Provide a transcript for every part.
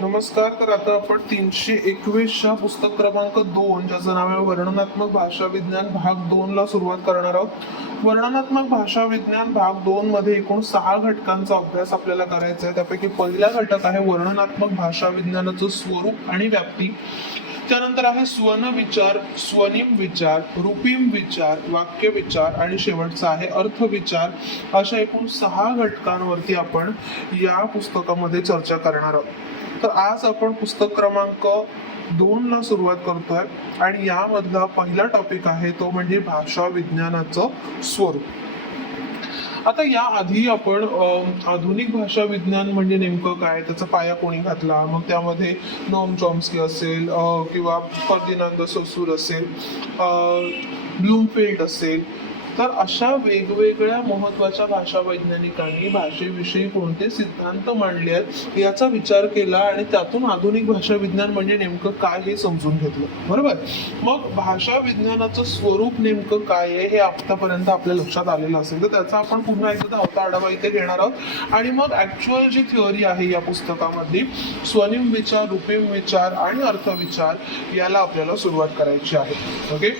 नमस्कार. तर आता आपण 321च्या पुस्तक क्रमांक 2 ज्याचं नाव आहे वर्णनात्मक भाषा विज्ञान भाग 2 ला सुरुवात करणार आहोत. वर्णनात्मक भाषा विज्ञान भाग 2 मध्ये एकूण 6 घटकांचा अभ्यास आपल्याला करायचा आहे. त्यापैकी पहिला घटक आहे वर्णनात्मक भाषा विज्ञानाचं स्वरूप आणि व्याप्ती. त्यानंतर आहे स्वन विचार, स्वनिम विचार, रूपिम विचार, वाक्य विचार आणि शेवटचा आहे अर्थ विचार. अशा एकूण 6 घटकांवरती आपण या पुस्तकामध्ये चर्चा करणार आहोत. तर आज आपण पुस्तक क्रमांक 2 ला सुरुवात करतोय आणि यामधला पहिला टॉपिक आहे तो म्हणजे भाषा विज्ञानाचं स्वरूप. आता या आधी आपण आधुनिक भाषा विज्ञान म्हणजे नेमकं काय, त्याचा पाया कोणी घातला, मग त्यामध्ये नोम चॉम्स्की असेल किंवा फर्दिनांद सोसूर असेल, ब्लूमफिल्ड असेल, तर अशा वेगवेगळ्या महत्वाच्या भाषा वैज्ञानिकांनी भाषेविषयी कोणते सिद्धांत मांडले आहेत याचा विचार केला आणि त्यातून आधुनिक भाषा विज्ञान म्हणजे नेमकं काय हे समजून घेतलं. बरोबर. मग भाषा विज्ञानाचं स्वरूप नेमकं काय आहे हे आतापर्यंत आपल्या लक्षात आलेलं असेल तर त्याचा आपण पुन्हा एकदा धावता आढावा इथे घेणार आहोत आणि मग ऍक्च्युअल जी थिअरी आहे या पुस्तकामधली स्वनिम विचार, रूपिम विचार आणि अर्थ विचार याला आपल्याला सुरुवात करायची आहे. ओके.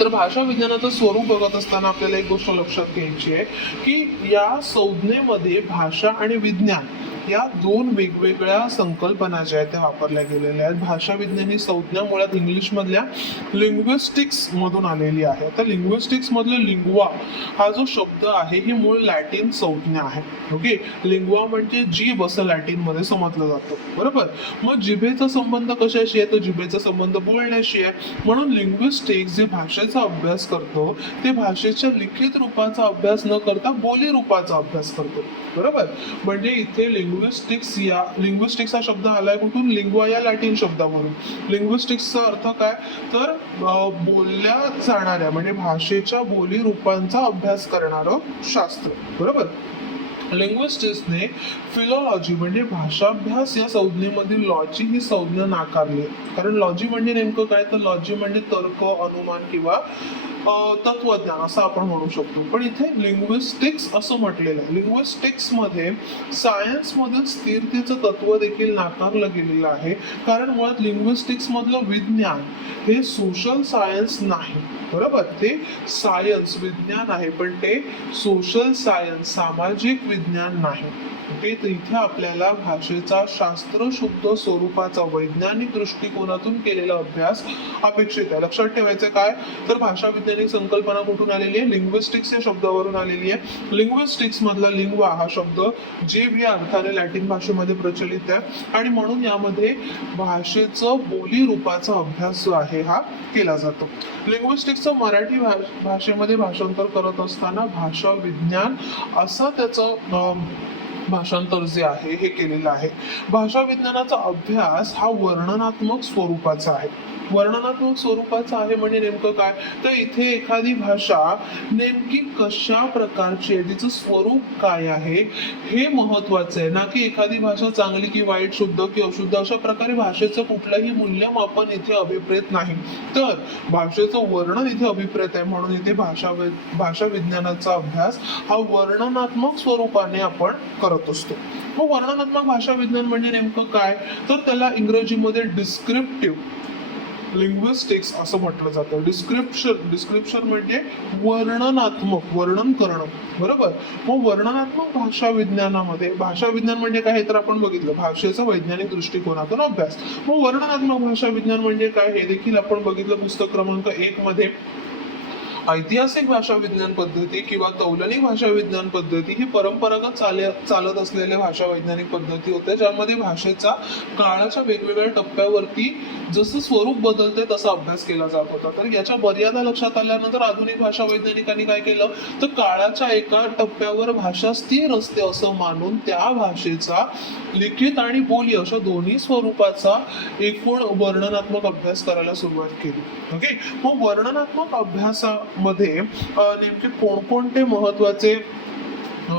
तर भाषा विज्ञानाचं स्वरूप बघत असताना आपल्याला एक गोष्ट लक्षात घ्यायची आहे की या संज्ञेमध्ये भाषा आणि विज्ञान या दोन वेगवेगळ्या संकल्पना ज्या आहेत त्या वापरल्या गेलेल्या आहेत. भाषा विज्ञान ही संज्ञा मुळात इंग्लिश मधल्या लिंग्विस्टिक्स मधून आलेली आहे. तर लिंग्विस्टिक्स मधलं लिंग्वा हा जो शब्द आहे ही मूळ लॅटिन संज्ञा आहे. ओके. लिंग्वा म्हणजे जीभ असं लॅटिन मध्ये समजलं जातं. बरोबर. मग जिभेचा संबंध कशाशी आहे तर जिभेचा संबंध बोलण्याशी आहे. म्हणून लिंग्विस्टिक्स जे भाषेचा अभ्यास करतो ते भाषेच्या लिखित रूपाचा अभ्यास न करता बोली रूपाचा अभ्यास करतो. बरोबर. म्हणजे इथे लिंग्विस्टिक्स हा शब्द आलाय कुठून, लिंग्वा या लॅटिन शब्दावरून. लिंग्विस्टिक्सचा अर्थ काय तर बोलल्या जाणाऱ्या म्हणजे भाषेच्या बोली रूपांचा अभ्यास करणारं शास्त्र. बरोबर. लिंग्विस्टिक्सने फिलॉलॉजी म्हणजे भाषाभ्यास या संज्ञेमधील लॉजी ही संज्ञा नाकारली. कारण लॉजी म्हणजे नेमकं काय तर लॉजी म्हणजे तर्क, अनुमान किंवा तत्वज्ञान असं आपण म्हणू शकतो. पण इथे लिंग्विस्टिक्स असं म्हटलेलं आहे. लिंग्विस्टिक्स मध्ये सायन्स मधील स्थिरतेचं तत्व देखील नाकारलं गेलेलं आहे. कारण मुळात लिंग्विस्टिक्स मधलं विज्ञान हे सोशल सायन्स नाही. बरोबर. ते सायन्स विज्ञान आहे पण ते सोशल सायन्स सामाजिक विज्ञान नाही. ओके. तर इथे आपल्याला भाषेचा शास्त्रशुद्ध स्वरूपाचा वैज्ञानिक दृष्टिकोनातून केलेला अभ्यास अपेक्षित आहे. लक्षात ठेवायचं काय तर भाषा वैज्ञानिक संकल्पना कुठून आलेली आहे, लिंग्विस्टिक्स या शब्दावरून आलेली आहे. लिंग्विस्टिक्स मधला लिंग्वा हा शब्द जीभ या अर्थाने लॅटिन भाषेमध्ये प्रचलित आहे आणि म्हणून यामध्ये भाषेचं बोली रूपाचा अभ्यास जो आहे हा केला जातो. लिंग्विस्टिक्सचं मराठी भाषेमध्ये भाषांतर करत असताना भाषा विज्ञान असं त्याचं भाषांतर जे आहे हे केलेलं आहे. भाषा विज्ञानाचा अभ्यास हा वर्णनात्मक स्वरूपाचा आहे. वर्णनात्मक स्वरूपाचा आहे म्हणजे नेमकं काय तर इथे एखादी भाषा नेमकी कशा प्रकारची आहे, तिचं स्वरूप काय आहे हे महत्वाचं आहे, ना की एखादी भाषा चांगली की वाईट, शुद्ध की अशुद्ध अशा प्रकारे भाषेचं कुठलंही मूल्यमापन इथे अभिप्रेत नाही. तर भाषेचं वर्णन इथे अभिप्रेत आहे म्हणून इथे भाषा विज्ञानाचा अभ्यास हा वर्णनात्मक स्वरूपाने आपण करत असतो. मग वर्णनात्मक भाषा विज्ञान म्हणजे नेमकं काय तर त्याला इंग्रजीमध्ये डिस्क्रिप्टिव्ह लिंग्विस्टिक्स असं म्हटलं जातं. डिस्क्रिप्शन म्हणजे वर्णनात्मक, वर्णन करणं. बरोबर. मग वर्णनात्मक भाषा विज्ञानामध्ये भाषा विज्ञान म्हणजे काय हे तर आपण बघितलं, भाषेचा वैज्ञानिक दृष्टिकोनातून अभ्यास. मग वर्णनात्मक भाषा विज्ञान म्हणजे काय हे देखील आपण बघितलं पुस्तक क्रमांक 1 मध्ये. ऐतिहासिक भाषा विज्ञान पद्धती किंवा तौलनिक भाषा विज्ञान पद्धती ही परंपरागत चालत असलेल्या भाषा वैज्ञानिक पद्धती होत्या ज्यामध्ये भाषेचा काळाच्या वेगवेगळ्या टप्प्यावरती जसं स्वरूप बदलते तसा अभ्यास केला जात होता. तर याच्या मर्यादा लक्षात आल्यानंतर आधुनिक भाषा वैज्ञानिकांनी काय केलं तर काळाच्या एका टप्प्यावर भाषा स्थिर असते असं मानून त्या भाषेचा लिखित आणि बोली अशा दोन्ही स्वरूपाचा एकूण वर्णनात्मक अभ्यास करायला सुरुवात केली. ओके. मग वर्णनात्मक अभ्यासामध्ये नेमके कोणकोणते महत्वाचे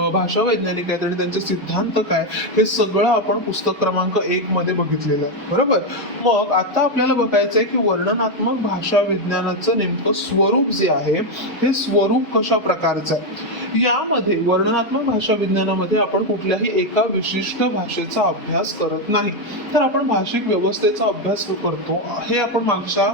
भाषा वैज्ञानिक आहेत आणि त्यांचे सिद्धांत काय, हे सगळं आपण पुस्तक क्रमांक 1 मध्ये बघितलेलं आहे. बरोबर. मग आता आपल्याला बघायचं आहे की वर्णनात्मक भाषा विज्ञानाचं नेमकं स्वरूप जे आहे हे स्वरूप कशा प्रकारचं आहे. यामध्ये वर्णनात्मक भाषा विज्ञानामध्ये आपण कुठल्याही एका विशिष्ट भाषेचा अभ्यास करत नाही, तर आपण भाषिक व्यवस्थेचा अभ्यास करतो. हे आपण मागच्या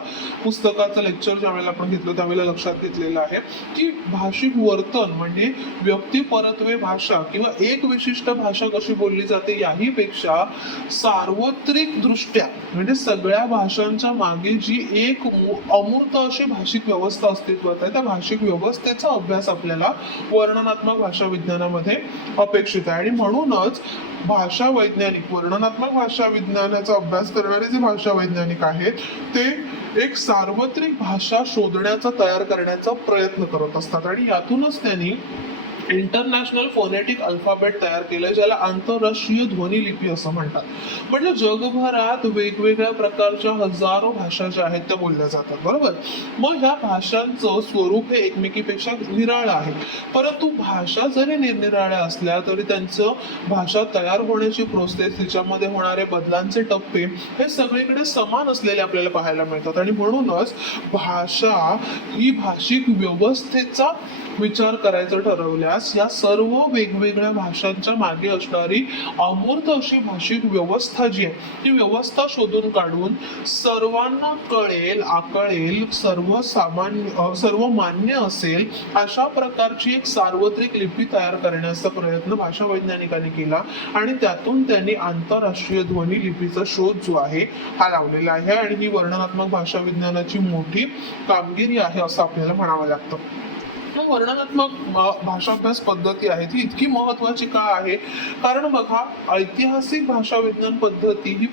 पुस्तकाचं लेक्चर ज्यावेळेला आपण घेतलं त्यावेळेला लक्षात घेतलेलं आहे की भाषिक वर्तन म्हणजे व्यक्तिपरत्वे भाषा किंवा एक विशिष्ट भाषा कशी बोलली जाते याही पेक्षा सार्वत्रिक दृष्ट्या म्हणजे सगळ्या भाषांच्या मागे जी एक अमूर्त अशी भाषिक व्यवस्था अस्तित्वात आहे त्या भाषिक व्यवस्थेचा अभ्यास आपल्याला वर्णनात्मक भाषा विज्ञानामध्ये अपेक्षित आहे. आणि म्हणूनच भाषा वैज्ञानिक वर्णनात्मक भाषा विज्ञानाचा अभ्यास करणारे जे भाषा वैज्ञानिक आहेत ते एक सार्वत्रिक भाषा शोधण्याचा तयार करण्याचा प्रयत्न करत असतात आणि यातूनच त्यांनी इंटरनॅशनल फोनेटिक अल्फाबेट तयार केलं ज्याला आंतरराष्ट्रीय ध्वनी लिपी असं म्हणतात. म्हणजे जगभरात वेगवेगळ्या प्रकारच्या हजारो भाषा ज्या आहेत त्या बोलल्या जातात. बरोबर. मग ह्या भाषांचं स्वरूप हे एकमेकीपेक्षा निराळं आहे, परंतु भाषा जरी निरनिराळ्या असल्या तरी त्यांचं भाषा तयार होण्याची प्रोसेस तिच्यामध्ये होणारे बदलांचे टप्पे हे सगळीकडे समान असलेले आपल्याला पाहायला मिळतात. आणि म्हणूनच भाषा ही भाषिक व्यवस्थेचा विचार करायचं ठरवल्यास या सर्व वेगवेगळ्या भाषांच्या मागे असणारी अमूर्त अशी भाषिक व्यवस्था जी आहे ती व्यवस्था शोधून काढून सर्वांना कळेल आकळेल सर्व मान्य असेल अशा प्रकारची एक सार्वत्रिक लिपी तयार करण्याचा प्रयत्न भाषा वैज्ञानिकांनी केला आणि त्यातून त्यांनी आंतरराष्ट्रीय ध्वनी लिपीचा शोध जो आहे हा लावलेला आहे. आणि ही वर्णनात्मक भाषा विज्ञानाची मोठी कामगिरी आहे असं आपल्याला म्हणावं लागतं. वर्णनात्मक भाषाभ्यास पद्धती आहे ती इतकी महत्वाची का आहे, कारण बघा ऐतिहासिक भाषा विज्ञान पद्धती ही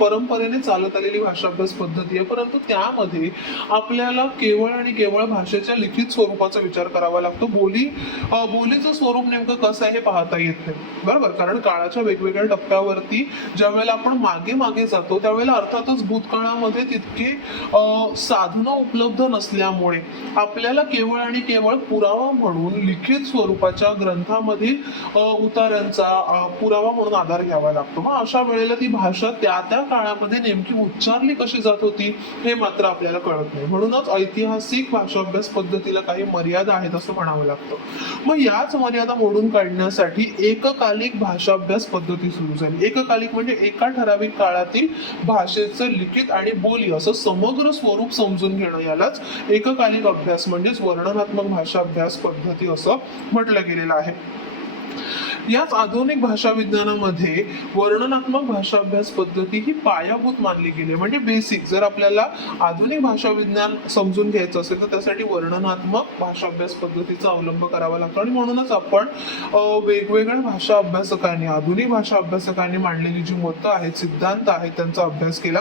परंपरेने चालत आलेली भाषाभ्यास पद्धती आहे, परंतु त्यामध्ये आपल्याला केवळ आणि केवळ भाषेच्या लिखित स्वरूपाचा विचार करावा लागतो. बोलीचं स्वरूप नेमकं कसं आहे हे पाहता येत नाही. बरोबर. कारण काळाच्या वेगवेगळ्या टप्प्यावरती ज्या वेळेला आपण मागे जातो त्यावेळेला अर्थातच भूतकाळामध्ये तितके साधनं उपलब्ध नसल्यामुळे आपल्याला केवळ आणि केवळ पुरावा म्हणून लिखित स्वरूपाच्या ग्रंथामधील उतारांचा पुरावा म्हणून आधार घ्यावा लागतो. मग अशा वेळेला ती भाषा त्या त्या काळामध्ये नेमकी उच्चारली कशी जात होती हे मात्र आपल्याला कळत नाही. म्हणूनच ऐतिहासिक भाषाभ्यास पद्धतीला काही मर्यादा आहेत असं म्हणावं लागतं. मग याच मर्यादा मोडून काढण्यासाठी एककालिक भाषाभ्यास पद्धती सुरू झाली. एककालिक म्हणजे एका ठराविक काळातील भाषेचं लिखित आणि बोली असं समग्र स्वरूप समजून घेणं यालाच एककालिक अभ्यास म्हणजेच वर्णनात्मक भाषा अभ्यास पद्धती असं म्हटलं गेलेलं आहे. याच आधुनिक भाषा विज्ञानामध्ये वर्णनात्मक भाषा अभ्यास पद्धती ही पायाभूत मानली गेली. म्हणजे बेसिक जर आपल्याला आधुनिक भाषा विज्ञान समजून घ्यायचं असेल तर त्यासाठी वर्णनात्मक भाषा अभ्यास पद्धतीचा अवलंब करावा लागतो. आणि म्हणूनच आपण वेगवेगळ्या भाषा अभ्यासकांनी आधुनिक भाषा अभ्यासकांनी मांडलेली जी मतं आहेत सिद्धांत आहेत त्यांचा अभ्यास केला.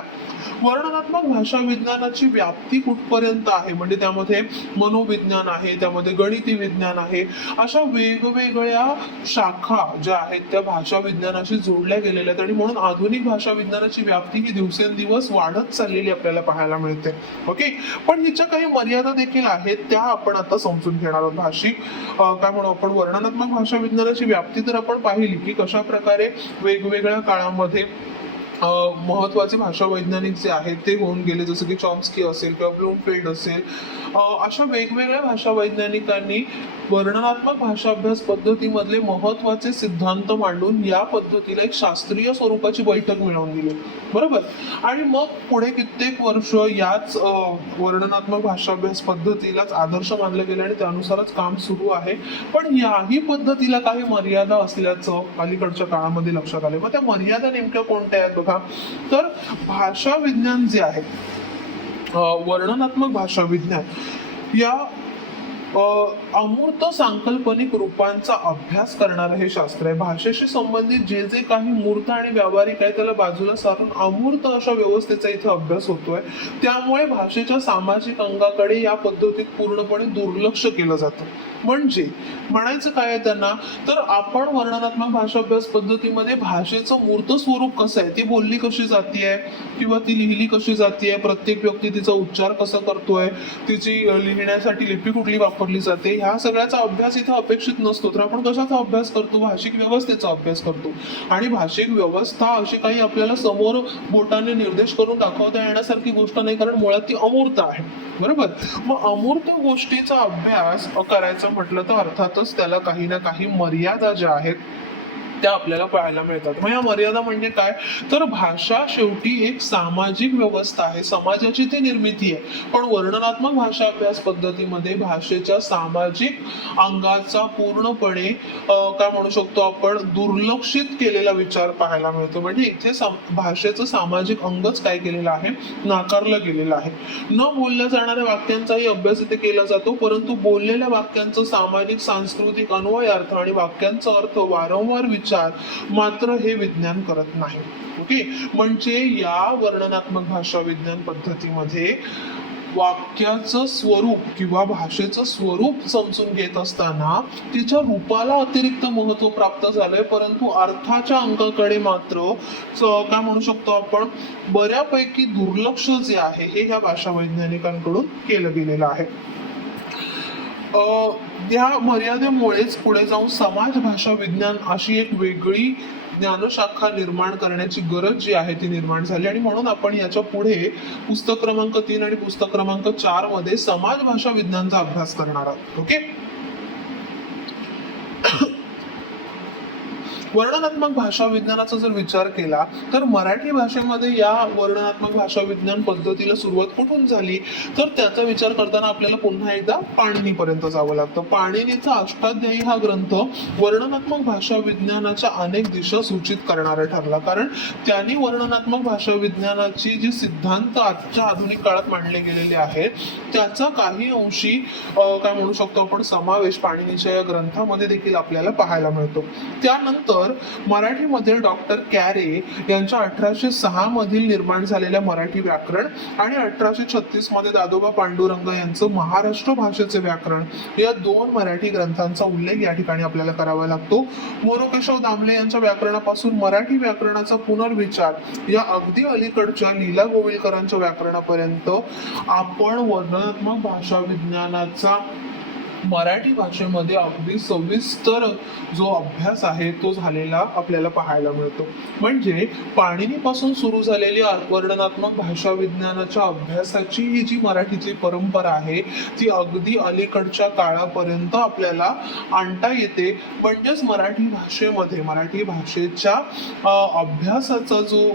वर्णनात्मक भाषा विज्ञानाची व्याप्ती कुठपर्यंत आहे म्हणजे त्यामध्ये मनोविज्ञान आहे, त्यामध्ये गणिती विज्ञान आहे, अशा वेगवेगळ्या शाखा ज्या आहेत त्या भाषा विज्ञानाशी जोडल्या गेलेल्या आहेत. आणि म्हणून आधुनिक भाषा विज्ञानाची व्याप्ती ही दिवसेंदिवस वाढत चाललेली आपल्याला पाहायला मिळते. ओके. पण हिच्या काही मर्यादा देखील आहेत त्या आपण आता समजून घेणार आहोत. भाषिक काय म्हणू आपण वर्णनात्मक भाषा विज्ञानाची व्याप्ती तर आपण पाहिली की कशा प्रकारे वेगवेगळ्या काळामध्ये महत्वाचे भाषा वैज्ञानिक जे आहेत ते होऊन गेले, जसं की चॉम्स्की असेल किंवा ब्लूमफिल्ड असेल. अशा वेगवेगळ्या भाषा वैज्ञानिकांनी वर्णनात्मक भाषा अभ्यास पद्धतीमधले महत्वाचे सिद्धांत मांडून या पद्धतीला एक शास्त्रीय स्वरूपाची बैठक मिळवून दिली. बरोबर. आणि मग पुढे कित्येक वर्ष याच वर्णनात्मक भाषा अभ्यास पद्धतीलाच आदर्श मानलं गेलं आणि त्यानुसारच काम सुरू आहे. पण याही पद्धतीला काही मर्यादा असल्याचं अलीकडच्या काळामध्ये लक्षात आले. मग त्या मर्यादा नेमक्या कोणत्या आहेत बघा. तर भाषा विज्ञान जे आहे वर्णनात्मक भाषा विज्ञान या अमूर्त सांकल्पनिक रूपांचा अभ्यास करणारं हे शास्त्र आहे. भाषेशी संबंधित जे जे काही मूर्त आणि व्यावहारिक आहे त्याला बाजूला सारून अमूर्त अशा व्यवस्थेचा इथे अभ्यास होतोय. त्यामुळे भाषेच्या सामाजिक अंगाकडे या पद्धतीत पूर्णपणे दुर्लक्ष केलं जातं. म्हणजे म्हणायचं काय आहे त्यांना, तर आपण वर्णनात्मक भाषा अभ्यास पद्धतीमध्ये भाषेचं मूर्त स्वरूप कसं आहे, ती बोलली कशी जातीये किंवा ती लिहिली कशी जातीये, प्रत्येक व्यक्ती तिचा उच्चार कसा करतोय, तिची लिहिण्यासाठी लिपी कुठली वापरते वापरली जाते, ह्या सगळ्याचा अभ्यास इथे अपेक्षित नसतो. तर आपण कशाचा अभ्यास करतो? भाषिक व्यवस्थेचा अभ्यास करतो. आणि भाषिक व्यवस्था अशी काही आपल्याला समोर बोटाने निर्देश करून दाखवता येण्यासारखी गोष्ट नाही, कारण मुळात ती अमूर्त आहे. बरोबर. मग अमूर्त गोष्टीचा अभ्यास करायचं म्हटलं तर अर्थातच त्याला काही ना काही मर्यादा ज्या आहेत त्या आपल्याला पाहायला मिळतात. मग या मर्यादा म्हणजे काय? तर भाषा शेवटी एक सामाजिक व्यवस्था आहे, समाजाची ती निर्मिती आहे. पण वर्णनात्मक भाषा अभ्यास पद्धतीमध्ये भाषेच्या सामाजिक अंगाचा पूर्णपणे काय म्हणू शकतो आपण दुर्लक्षित केलेला विचार पाहायला मिळतो. म्हणजे इथे भाषेचं सामाजिक अंगच काय केलेलं आहे? नाकारलं गेलेलं आहे. न बोलल्या जाणाऱ्या वाक्यांचाही अभ्यास इथे केला जातो, परंतु बोललेल्या वाक्यांचं सामाजिक सांस्कृतिक अन्वयार्थ आणि वाक्यांचा अर्थ वारंवार विचार मात्र हे विज्ञान करत नाही. ओके. म्हणजे या वर्णनात्मक भाषा विज्ञान पद्धतीमध्ये वाक्याचं स्वरूप किंवा भाषेचं स्वरूप समजून घेत असताना तिच्या रूपाला अतिरिक्त महत्व प्राप्त झालंय, परंतु अर्थाच्या अंकाकडे मात्र काय म्हणू शकतो आपण बऱ्यापैकी दुर्लक्ष जे आहे हे ह्या भाषा वैज्ञानिकांकडून केलं गेलेलं आहे. या मर्यादेमुळेच पुढे जाऊन समाज भाषा विज्ञान अशी एक वेगळी ज्ञानशाखा निर्माण करण्याची गरज जी आहे ती निर्माण झाली. आणि म्हणून आपण याच्या पुढे पुस्तक क्रमांक 3 आणि पुस्तक क्रमांक 4 मध्ये समाज भाषा विज्ञानचा अभ्यास करणार आहोत. ओके. वर्णनात्मक भाषा विज्ञानाचा जर विचार केला तर मराठी भाषेमध्ये या वर्णनात्मक भाषा विज्ञान पद्धतीला सुरुवात कुठून झाली? तर त्याचा विचार करताना आपल्याला पुन्हा एकदा पाणिनीपर्यंत जावं लागतं. पाणिनीचा अष्टाध्यायी हा ग्रंथ वर्णनात्मक भाषा विज्ञानाच्या अनेक दिशा सूचित करणारा ठरला, कारण त्यांनी वर्णनात्मक भाषा विज्ञानाची जी सिद्धांत आजच्या आधुनिक काळात मांडले गेलेले आहेत त्याचा काही अंशी काय म्हणू शकतो आपण समावेश पाणिनीच्या या ग्रंथामध्ये देखील आपल्याला पाहायला मिळतो. त्यानंतर मराठीमध्ये डॉक्टर कॅरे यांच्या 1806 मधील निर्माण झालेल्या मराठी व्याकरण आणि 1836 मध्ये दादोबा पांडुरंग यांचं महाराष्ट्र भाषेचे व्याकरण या 2 मराठी ग्रंथांचा उल्लेख या ठिकाणी आपल्याला करावा लागतो. मोरोकेशव दामले यांच्या व्याकरणापासून मराठी व्याकरणाचा पुनर्विचार या अगदी अलीकडच्या लीला गोविलकरांच्या व्याकरणापर्यंत आपण वर्णनात्मक भाषा विज्ञानाचा मराठी भाषेमध्ये अगदी सविस्तर जो अभ्यास आहे तो झालेला आपल्याला पाहायला मिळतो. म्हणजे पाणिनीपासून सुरू झालेली वर्णनात्मक भाषा विज्ञानाच्या अभ्यासाची ही जी मराठीची परंपरा आहे ती अगदी अलीकडच्या काळापर्यंत आपल्याला आणता येते. म्हणजेच मराठी भाषेमध्ये मराठी भाषेच्या अभ्यासाचा जो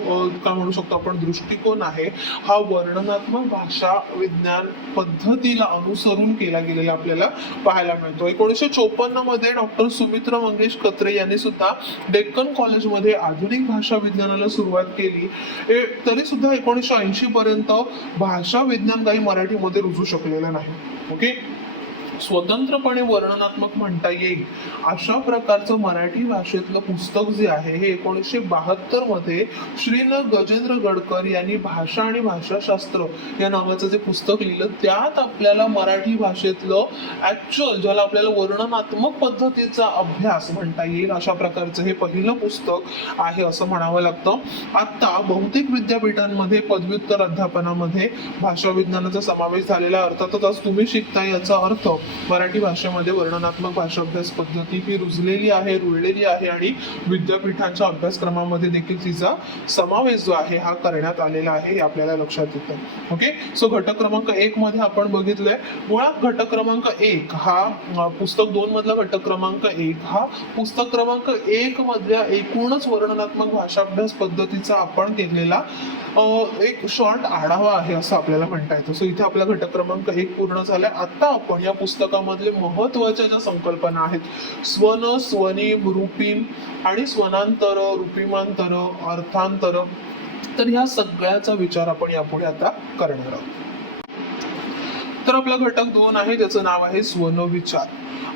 काय म्हणू शकतो आपण दृष्टिकोन आहे हा वर्णनात्मक भाषा विज्ञान पद्धतीला अनुसरून केला गेलेला आपल्याला पाहायला मिळतो. 1954 मध्ये डॉक्टर सुमित्रा मंगेश कत्रे यांनी सुद्धा डेक्कन कॉलेजमध्ये आधुनिक भाषा विज्ञानाला सुरुवात केली. तरी सुद्धा 1980 पर्यंत भाषा विज्ञान काही मराठीमध्ये रुजू शकलेलं नाही. ओके. स्वतंत्रपणे वर्णनात्मक म्हणता येईल अशा प्रकारचं मराठी भाषेतलं पुस्तक जे आहे हे 1972 मध्ये श्रीन गजेंद्र गडकर यांनी भाषा आणि भाषाशास्त्र या नावाचं जे पुस्तक लिहिलं त्यात आपल्याला मराठी भाषेतलं ऍक्च्युअल ज्याला आपल्याला वर्णनात्मक पद्धतीचा अभ्यास म्हणता येईल अशा प्रकारचं हे पहिलं पुस्तक आहे असं म्हणावं लागतं. आता बहुतेक विद्यापीठांमध्ये पदव्युत्तर अध्यापनामध्ये भाषा विज्ञानाचा समावेश झालेला अर्थातच आज तुम्ही शिकता याचा अर्थ मराठी भाषेमध्ये वर्णनात्मक भाषा अभ्यास पद्धती ही रुजलेली आहे रुळलेली आहे आणि विद्यापीठांच्या अभ्यासक्रमामध्ये देखील तिचा समावेश जो आहे हा करण्यात आलेला आहे हे आपल्याला लक्षात येतं. ओके. सो घटक क्रमांक 1 मध्ये आपण बघितलंय मुळात घटक क्रमांक 1 हा पुस्तक 2 मधला घटक क्रमांक 1 हा पुस्तक क्रमांक 1 मधल्या एकूणच वर्णनात्मक भाषा अभ्यास पद्धतीचा आपण केलेला एक शॉर्ट आढावा आहे असं आपल्याला म्हणता येतं. सो इथे आपला घटक क्रमांक 1 पूर्ण झालाय. आता आपण या पुस्तकामधले महत्वाच्या ज्या संकल्पना आहेत स्वन स्वनिम रूपीम आणि स्वनांतर रूपिमांतर अर्थांतर तर ह्या सगळ्याचा विचार आपण यापुढे आता करणार आहोत. तर आपला घटक 2 आहे ज्याचं नाव आहे स्वनविचार.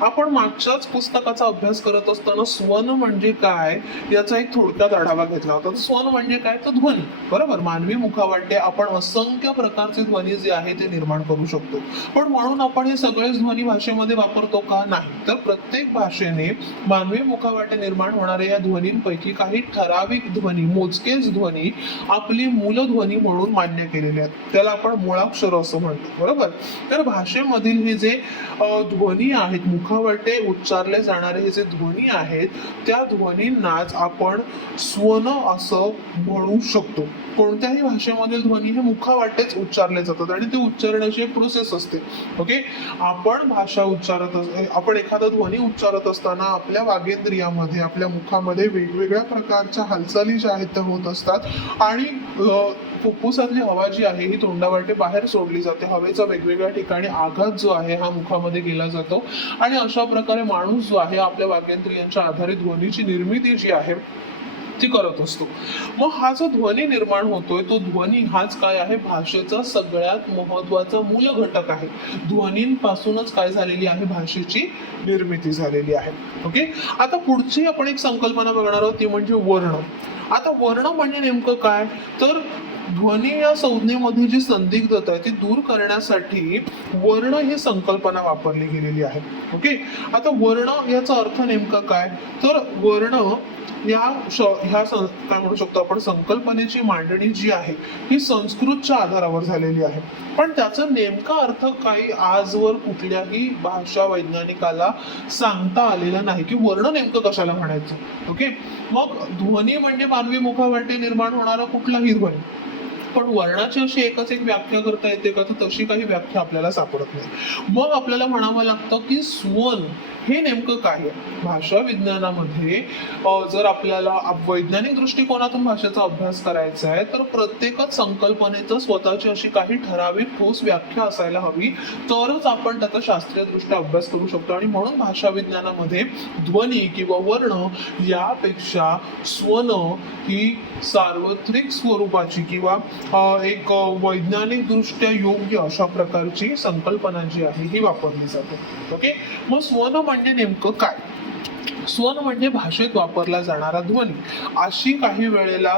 आपण मागच्याच पुस्तकाचा अभ्यास करत असताना स्वन म्हणजे काय याचा एक थोडक्यात आढावा घेतला होता. स्वन म्हणजे काय, तर ध्वनी. बरोबर, मानवी मुखावाटे आपण असंख्य प्रकारचे ध्वनी जे आहे ते निर्माण करू शकतो. पण म्हणून आपण हे सगळेच ध्वनी भाषेमध्ये वापरतो का, नाही. तर प्रत्येक भाषेने मानवी मुखावाटे निर्माण होणाऱ्या या ध्वनींपैकी काही ठराविक ध्वनी, मोजकेच ध्वनी आपली मूलध्वनी म्हणून मान्य केलेले आहेत. त्याला आपण मुळाक्षर असं म्हणतो. बरोबर. तर भाषेमधील हे जे ध्वनी आहेत, मुखावाटे उच्चारले जाणारे हे जे ध्वनी आहेत, त्या ध्वनींनाच आपण स्वन असं म्हणू शकतो. कोणत्याही भाषेमधील ध्वनी हे मुखावाटेच उच्चारले जातात आणि ते उच्चारण्याची एक प्रोसेस असते. ओके. आपण एखादा ध्वनी उच्चारत असताना आपल्या वागेंद्रियामध्ये, आपल्या मुखामध्ये वेगवेगळ्या प्रकारच्या हालचाली ज्या आहेत त्या होत असतात आणि फुफ्फुसातली हवा जी आहे ही तोंडावाटे बाहेर सोडली जाते. हवेचा वेगवेगळ्या ठिकाणी आघात जो आहे हा मुखामध्ये केला जातो आणि अशा प्रकारे माणूस जो आहे आपल्या वागेंद्रियांच्या आधारे ध्वनीची निर्मिती जी आहे ती करत असतो. मग हा जो ध्वनी निर्माण होतोय तो ध्वनी हाच काय आहे, भाषेचा सगळ्यात महत्वाचा मूल घटक आहे. ध्वनींपासूनच काय झालेली आहे, भाषेची निर्मिती झालेली आहे. ओके. आता पुढची आपण एक संकल्पना बघणार आहोत ती म्हणजे वर्ण. आता वर्ण म्हणजे नेमकं काय, तर ध्वनी या संज्ञेमध्ये जी संदिग्धता आहे ती दूर करण्यासाठी वर्ण ही संकल्पना वापरली गेलेली आहे. ओके. आता वर्ण याचा अर्थ नेमका काय, तर वर्ण काय म्हणू शकतो आपण, संकल्पनेची मांडणी जी आहे ही संस्कृतच्या आधारावर झालेली आहे. पण त्याचा नेमका अर्थ काही आजवर कुठल्याही भाषा वैज्ञानिकाला सांगता आलेला नाही की वर्ण नेमकं कशाला म्हणायचं. ओके. मग ध्वनी म्हणजे मानवी मुखावाटे निर्माण होणारा कुठलाही ध्वनी. पण वर्णाची अशी एकच एक व्याख्या करता येते का, तर तशी काही व्याख्या आपल्याला सापडत नाही. मग आपल्याला म्हणावं लागतं की स्वन हे नेमकं काय आहे. भाषा विज्ञानामध्ये जर आपल्याला वैज्ञानिक दृष्टिकोनातून भाषेचा अभ्यास करायचा आहे तर प्रत्येकच संकल्पनेचं स्वतःची अशी काही ठराविक ठोस व्याख्या असायला हवी, तरच आपण त्याचा शास्त्रीय दृष्ट्या अभ्यास करू शकतो. आणि म्हणून भाषा विज्ञानामध्ये ध्वनी किंवा वर्ण यापेक्षा स्वन ही सार्वत्रिक स्वरूपाची किंवा एक वैज्ञानिक दृष्ट्या योग्य अशा प्रकारची संकल्पना जी आहे ही वापरली जाते. ओके. मग स्वन म्हणजे नेमकं काय, स्वन म्हणजे भाषेत वापरला जाणारा ध्वनी. अशी काही वेळेला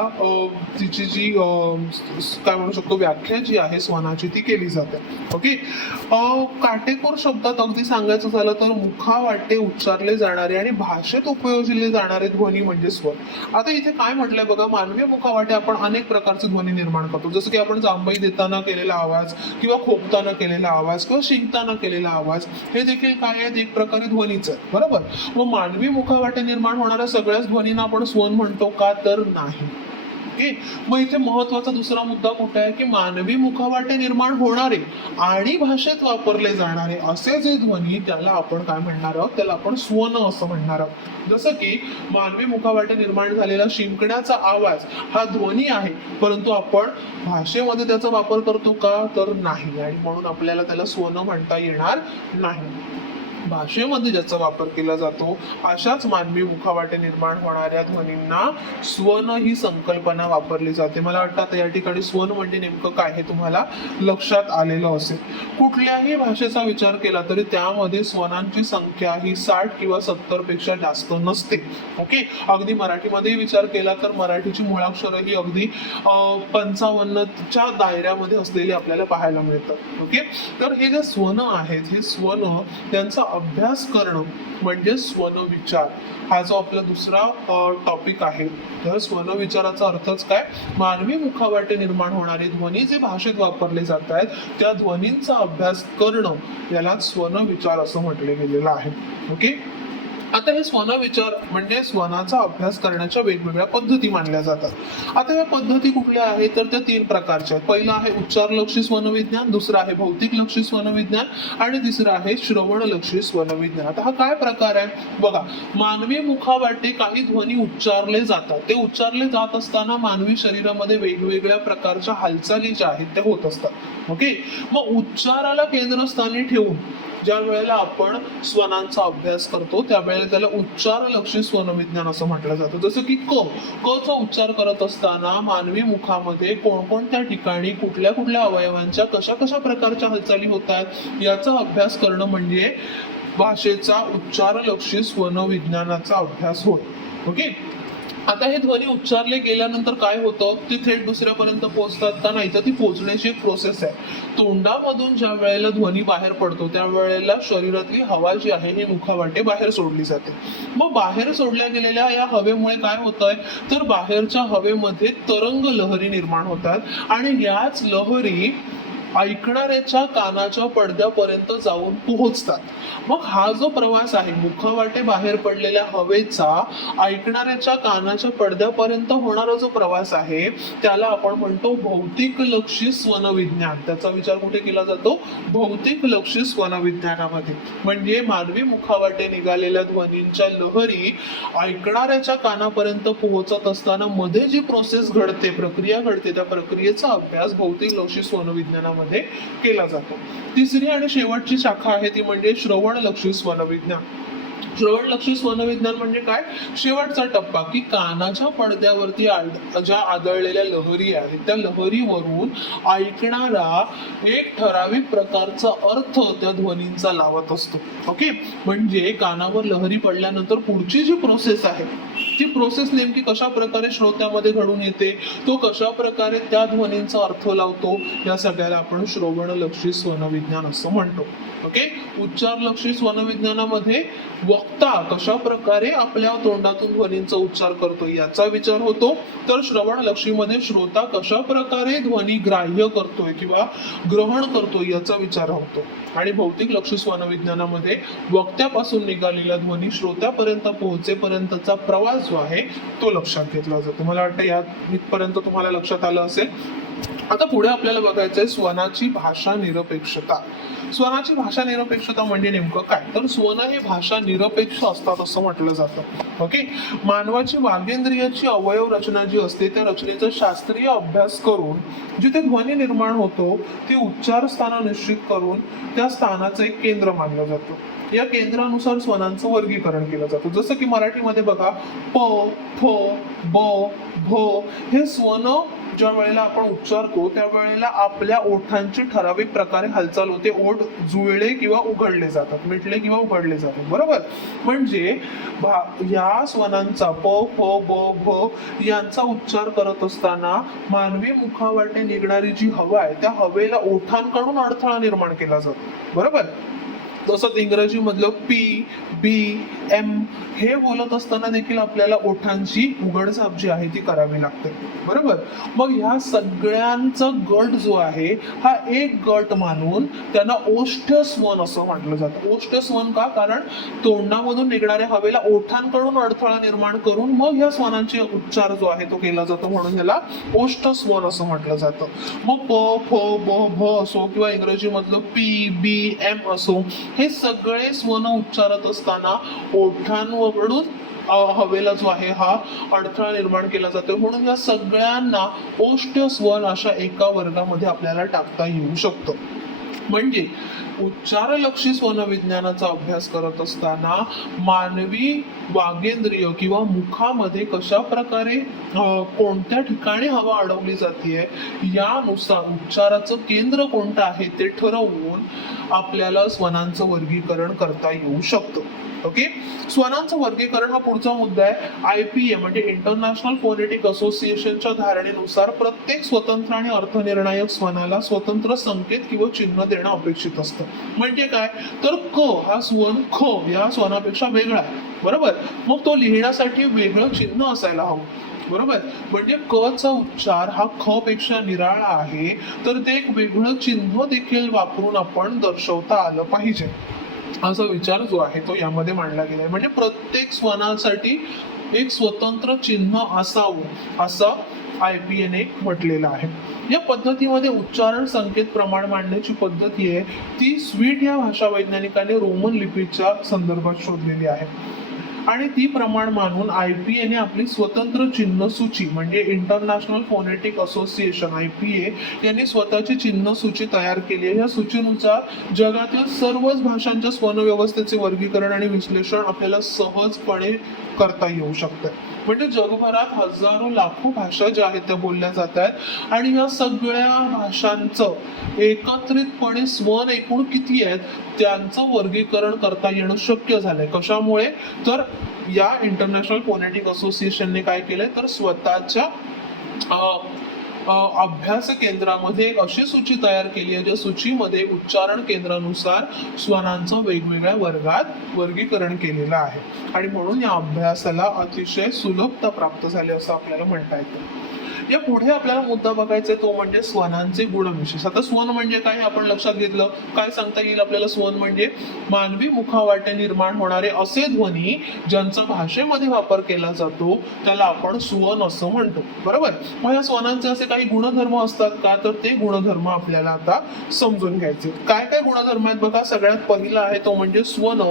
तिची जी काय म्हणू शकतो व्याख्या जी आहे स्वनाची ती केली जाते. ओके. काटेकोर शब्दात अगदी सांगायचं झालं तर मुखावाटे उच्चारले जाणारे आणि भाषेत उपयोजले जाणारे ध्वनी म्हणजे स्वर. आता इथे काय म्हटलंय बघा, मानवी मुखावाटे आपण अनेक प्रकारचे ध्वनी निर्माण करतो, जसं की आपण जांभई देताना केलेला आवाज किंवा खोकताना केलेला आवाज किंवा शिंकताना केलेला आवाज, हे देखील काय आहेत, एक प्रकारे ध्वनीच आहे. बरोबर. मग मानवी मुखावाटे निर्माण होणाऱ्या सगळ्याच ध्वनींना आपण स्वन म्हणतो का, तर नाही. ओके. मग इथे महत्वाचा दुसरा मुद्दा कुठे आहे की मानवी मुखावाटे निर्माण होणारे आणि भाषेत वापरले जाणारे असे जे ध्वनी त्याला आपण काय म्हणणार आहोत, त्याला आपण स्वन असं म्हणणार आहोत. जसं की मानवी मुखावाटे निर्माण झालेला शिंकण्याचा आवाज हा ध्वनी आहे, परंतु आपण भाषेमध्ये त्याचा वापर करतो का, तर नाही. आणि म्हणून आपल्याला त्याला स्वन म्हणता येणार नाही. भाषेमध्ये ज्याचा वापर केला जातो अशाच मानवी मुखावाटे निर्माण होणाऱ्या ध्वनींना स्वन ही संकल्पना वापरली जाते. मला वाटतं आता या ठिकाणी स्वन म्हणजे नेमकं काय हे तुम्हाला लक्षात आलेलं असेल. कुठल्याही भाषेचा विचार केला तरी त्यामध्ये स्वनांची संख्या ही 60 किंवा 70 पेक्षा जास्त नसते. ओके. अगदी मराठीमध्ये विचार केला तर मराठीची मुळाक्षर ही अगदी 55च्या दायऱ्यामध्ये असलेली आपल्याला पाहायला मिळतात. ओके. तर हे जे स्वन आहेत हे स्वन त्यांचा अभ्यास करणं म्हणजे स्वन विचार, हा जो आपला दुसरा टॉपिक आहे. तर स्वन विचाराचा अर्थच काय, मानवी मुखावाटे निर्माण होणारे ध्वनी जे भाषेत वापरले जात आहेत त्या ध्वनींचा अभ्यास करणं याला स्वन विचार असं म्हटले गेलेलं आहे. ओके. आता हे स्वन विचार म्हणजे स्वनाचा अभ्यास करण्याच्या वेगवेगळ्या पद्धती मानल्या जातात. आता या पद्धती कुठल्या आहेत, तर त्या 3 प्रकारच्या आहेत. पहिला आहे उच्चारलक्षी स्वनविज्ञान, दुसरा आहे भौतिकलक्षी स्वनविज्ञान आणि तिसरा आहे श्रवणलक्षी स्वनविज्ञान. आता हा काय प्रकार आहे बघा, मानवी मुखावाटे काही ध्वनी उच्चारले जातात. ते उच्चारले जात असताना मानवी शरीरामध्ये वेगवेगळ्या प्रकारच्या हालचाली ज्या आहेत त्या होत असतात. ओके. मग उच्चाराला केंद्रस्थानी ठेवून ज्या वेळेला आपण स्वनांचा अभ्यास करतो त्यावेळेला त्याला उच्चारलक्षी स्वनविज्ञान असं म्हटलं जातं. जसं की क चा उच्चार करत असताना मानवी मुखामध्ये कोणकोणत्या ठिकाणी कुठल्या कुठल्या अवयवांच्या कशा कशा प्रकारच्या हालचाली होतात याचा अभ्यास करणं म्हणजे भाषेचा उच्चारलक्षी स्वनविज्ञानाचा अभ्यास होय. ओके. आता हे ध्वनी उच्चारले गेल्यानंतर काय होतं, ते थेट दुसऱ्यापर्यंत पोहोचतात का? नाही, तर ती पोहोचण्याची एक प्रोसेस आहे. तोंडामधून ज्या वेळेला ध्वनी बाहेर पडतो त्यावेळेला शरीरातली हवा जी आहे ही मुखावाटे बाहेर सोडली जाते. मग बाहेर सोडल्या गेलेल्या या हवेमुळे काय होतंय, तर बाहेरच्या हवेमध्ये तरंग लहरी निर्माण होतात आणि याच लहरी ऐकणाऱ्याच्या कानाच्या पडद्यापर्यंत जाऊन पोहोचतात. मग हा जो प्रवास आहे मुखवाटे बाहेर पडलेल्या हवेचा ऐकणाऱ्याच्या कानाच्या पडद्यापर्यंत होणारा जो प्रवास आहे त्याला आपण म्हणतो भौतिक लक्षी स्वनविज्ञान. त्याचा विचार कुठे केला जातो? भौतिक लक्षी स्वनविज्ञानामध्ये. म्हणजे मानवी मुखावाटे निघालेल्या ध्वनींच्या लहरी ऐकणाऱ्याच्या कानापर्यंत पोहोचत असताना मध्ये जी प्रोसेस घडते, प्रक्रिया घडते, त्या प्रक्रियेचा अभ्यास भौतिक लक्षी स्वनविज्ञानामध्ये केला जातो. तिसरी आणि शेवटची शाखा आहे ती म्हणजे श्रवणलक्षी स्वनविज्ञान. श्रवणलक्षी स्वनविज्ञान म्हणजे काय? शेवटचा टप्पा की कानाच्या पडद्यावरती ज्या आदळलेल्या लहरी आहेत त्या लहरीवरून ऐकणारा एक ठराविक प्रकारचा अर्थ त्या ध्वनींचा लावत असतो. ओके. म्हणजे कानावर लहरी पडल्यानंतर पुढची जी प्रोसेस आहे ती प्रोसेस नेमकी कशा प्रकारे श्रोत्यामध्ये घडून येते, तो कशा प्रकारे त्या ध्वनींचा अर्थ लावतो, या सगळ्याला आपण श्रवणलक्षी स्वनविज्ञान असं म्हणतो. ओके. उच्चारलक्षी स्वनविज्ञानामध्ये वक्ता कशा प्रकारे आपल्या तोंडातून ध्वनींचा उच्चार करतो याचा विचार होतो, तर श्रवणलक्षीमध्ये श्रोता कशा प्रकारे ध्वनी ग्राह्य करतोय किंवा ग्रहण करतोय याचा विचार होतो. आणि भौतिक लक्षी स्वनविज्ञानामध्ये वक्त्यापासून निघालेला ध्वनी श्रोत्यापर्यंत पोहोचेपर्यंतचा प्रवास जो आहे तो लक्षात घेतला जातो. मला वाटतं या इथपर्यंत तुम्हाला लक्षात आलं असेल. आता पुढे आपल्याला बघायचंय स्वनाची भाषा निरपेक्षता. स्वनाची भाषा निरपेक्षता म्हणजे नेमकं काय, तर स्वन हे भाषा निरपेक्ष असतात असं म्हटलं जातं. ओके. मानवाची वागेंद्रियाची अवयव रचना जी असते त्या रचनेचा शास्त्रीय अभ्यास करून जिथे ध्वनी निर्माण होतो ते उच्चार स्थान निश्चित करून त्या स्थानाचं एक केंद्र मानलं जातं. या केंद्रानुसार स्वनांचं वर्गीकरण केलं जातं. जसं की मराठीमध्ये बघा प, फ, ब, भ हे स्वन ज्या वेळेला आपण उच्चारतो त्यावेळेला आपल्या ओठांची ठराविक प्रकारे हालचाल होते. ओठ जुळले किंवा उघडले जातात, मिटले किंवा उघडले जातात. बरोबर. म्हणजे या स्वनांचा प, फ, ब, भ यांचा उच्चार करत असताना मानवी मुखावाटे निघणारी जी हवा आहे त्या हवेला ओठांकडून अडथळा निर्माण केला जातो. बरोबर. तसंच इंग्रजी मधलं पी, बी, एम हे बोलत असताना देखील आपल्याला ओठांची उघडझाप जी आहे ती करावी लागते. बरोबर. मग ह्या सगळ्यांचा गट जो आहे हा एक गट मानून त्यांना ओष्ठ स्वन असं म्हटलं जातं. ओष्ठ स्वन का? कारण तोंडामधून निघणाऱ्या हवेला ओठांकडून अडथळा निर्माण करून मग ह्या स्वनांचे उच्चार जो आहे तो केला जातो, म्हणून ह्याला ओष्ठ स्वन असं म्हटलं जातं. मग प, फ, ब, भ असो किंवा इंग्रजी मधलं पी, बी, एम असो हे सगळे स्वन उच्चारत असताना ओठांवरून हवेला जो आहे हा अडथळा निर्माण केला जातो, म्हणून या सगळ्यांना ओष्ठ स्वन अशा एका वर्गामध्ये आपल्याला टाकता येऊ शकतो. म्हणजे उच्चारलक्षी स्वनविज्ञानाचा अभ्यास करत असताना मानवी वागेंद्रिय किंवा मुखामध्ये कशा प्रकारे कोणत्या ठिकाणी हवा अडवली जाते यानुसार उच्चाराचं केंद्र कोणतं आहे ते ठरवून आपल्याला स्वनांचं वर्गीकरण करता येऊ शकतं. ओके. स्वनांचं वर्गीकरण हा पुढचा मुद्दा आहे. IPA म्हणजे इंटरनॅशनल फोनेटिक असोसिएशनच्या धारणेनुसार प्रत्येक स्वतंत्र आणि अर्थनिर्णायक स्वनाला स्वतंत्र संकेत किंवा चिन्ह देणं अपेक्षित असतं. म्हणजे काय, तर क हा स्वन ख या स्वनापेक्षा वेगळा आहे. बरोबर. मग तो लिहिण्यासाठी वेगळं चिन्ह असायला हवं. बरोबर. म्हणजे क चा उच्चार हा ख पेक्षा निराळा आहे तर ते एक वेगळं चिन्ह देखील वापरून आपण दर्शवता आलं पाहिजे असा विचार जो आहे तो यामध्ये मांडला गेला आहे. म्हणजे प्रत्येक स्वनासाठी एक स्वतंत्र चिन्ह असावं असं IPA ने म्हटलेलं आहे. या पद्धतीमध्ये उच्चारण संकेत प्रमाण मांडण्याची पद्धती आहे ती स्वीट या भाषा वैज्ञानिकाने रोमन लिपीच्या संदर्भात शोधलेली आहे. आणि ती प्रमाण मानून IPA ने आपली स्वतंत्र चिन्ह सूची म्हणजे इंटरनॅशनल फोनेटिक असोसिएशन IPA यांनी स्वतःची चिन्ह सूची तयार केली आहे. या सूचीनुसार जगातील सर्वच भाषांच्या स्वन व्यवस्थेचे वर्गीकरण आणि विश्लेषण आपल्याला सहजपणे करता येऊ शकते. म्हणजे जगभरात हजारो लाखो भाषा ज्या आहेत त्या बोलल्या जात आहेत आणि या सगळ्या भाषांचं एकत्रितपणे स्वन एकूण किती आहेत त्यांचं वर्गीकरण करता येणं शक्य झालंय. कशामुळे तर या इंटरनॅशनल फोनेटिक असोसिएशनने काय केलंय तर स्वतःच्या अभ्यास केंद्रामध्ये एक अशी सूची तयार केली आहे ज्या सूचीमध्ये उच्चारण केंद्रानुसार स्वनांचं वेगवेगळ्या वर्गात वर्गीकरण केलेलं आहे आणि म्हणून या अभ्यासाला अतिशय सुलभता प्राप्त झाली असं आपल्याला म्हणता येतं. या पुढे आपल्याला मुद्दा बघायचा तो म्हणजे स्वनांचे गुणविशेष. आता स्वन म्हणजे काय हे आपण लक्षात घेतलं. काय सांगता येईल आपल्याला स्वन म्हणजे मानवी मुखावाटे निर्माण होणारे असे ध्वनी ज्यांचा भाषेमध्ये वापर केला जातो त्याला आपण स्वन असं म्हणतो. बरोबर. मग या स्वनांचे असे काही गुणधर्म असतात का तर ते गुणधर्म आपल्याला आता समजून घ्यायचे. काय काय गुणधर्म आहेत बघा. सगळ्यात पहिला आहे तो म्हणजे स्वन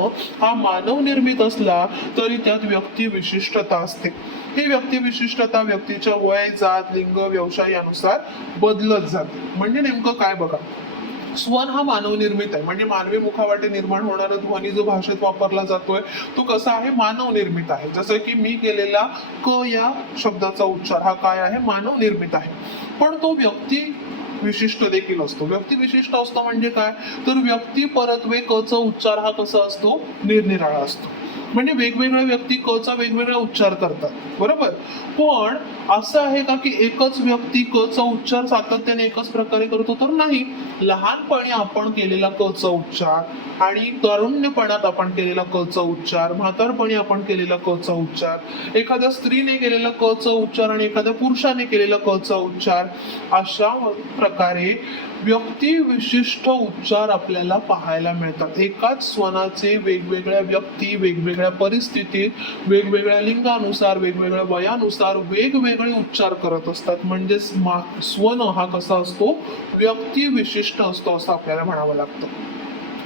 हा मानव निर्मित असला तरी त्यात व्यक्ती विशिष्टता असते. ही व्यक्ती विशिष्टता व्यक्तीच्या वय जात लिंग व्यवसाय यानुसार बदलत जाते. म्हणजे नेमकं काय बघा. स्वन हा मानव निर्मित आहे म्हणजे मानवी मुखावाटे निर्माण होणारा ध्वनी जो भाषेत वापरला जातोय तो कसा आहे मानव निर्मित आहे. जसं की मी केलेला क या शब्दाचा उच्चार हा काय आहे मानव निर्मित आहे. पण तो व्यक्ती विशिष्ट देखील असतो. व्यक्ती विशिष्ट असतो म्हणजे काय तर व्यक्ती परत्वे क चा उच्चार हा कसा असतो निरनिराळा असतो. म्हणजे वेगवेगळ्या व्यक्ती क चा वेगवेगळा उच्चार करतात. बरोबर. पण असं आहे का की एकच व्यक्ती क चा उच्चार सातत्याने एकच प्रकारे करतो तर नाही. लहानपणी आपण केलेला क चा उच्चार आणि तारुण्यपणात आपण केलेला क चा उच्चार म्हातारपणी आपण केलेला क चा उच्चार एखाद्या स्त्रीने केलेला क चा उच्चार आणि एखाद्या पुरुषाने केलेला क चा उच्चार अशा प्रकारे व्यक्ती विशिष्ट उच्चार आपल्याला पाहायला मिळतात. एकाच स्वनाचे वेगवेगळ्या व्यक्ती वेगवेगळ्या परिस्थितीत वेगवेगळ्या लिंगानुसार वेगवेगळ्या वयानुसार वेगवेगळे उच्चार करत असतात. म्हणजे स्वन हा कसा असतो व्यक्ती विशिष्ट असतो असं आपल्याला म्हणावं लागतं.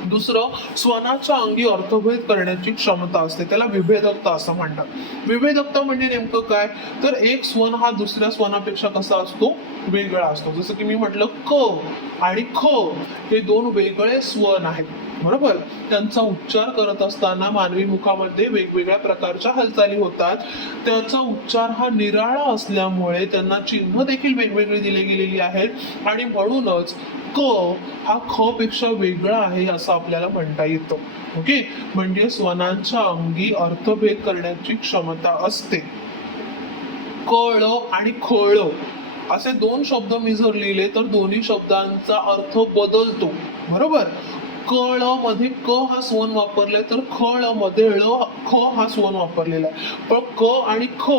दुसरं स्वनाच्या अंगी अर्थभेद करण्याची क्षमता असते त्याला विभेदकता असं म्हणतात. विभेदकता म्हणजे नेमकं काय तर एक स्वन हा दुसऱ्या स्वनापेक्षा कसा असतो वेगळा असतो. जसं की मी म्हटलं क आणि ख हे दोन वेगळे स्वन आहेत. बरोबर. त्यांचा उच्चार करत असताना मानवी मुखामध्ये वेगवेगळ्या प्रकारच्या हालचाली होतात. त्याचा उच्चार हा निराळा असल्यामुळे त्यांना चिन्ह देखील वेगवेगळी दिली गेलेली आहेत आणि म्हणूनच क हा ख पेक्षा वेगळा आहे असं आपल्याला म्हणता येतं. ओके. म्हणजे स्वनांच्या अंगी अर्थभेद करण्याची क्षमता असते. कळ आणि खळ असे दोन शब्द मी जर लिहिले तर दोन्ही शब्दांचा अर्थ बदलतो. बरोबर. कळ मध्ये क हा स्वन वापरलाय तर खळ मध्ये ख हा स्वन वापरलेला आहे. पण क आणि ख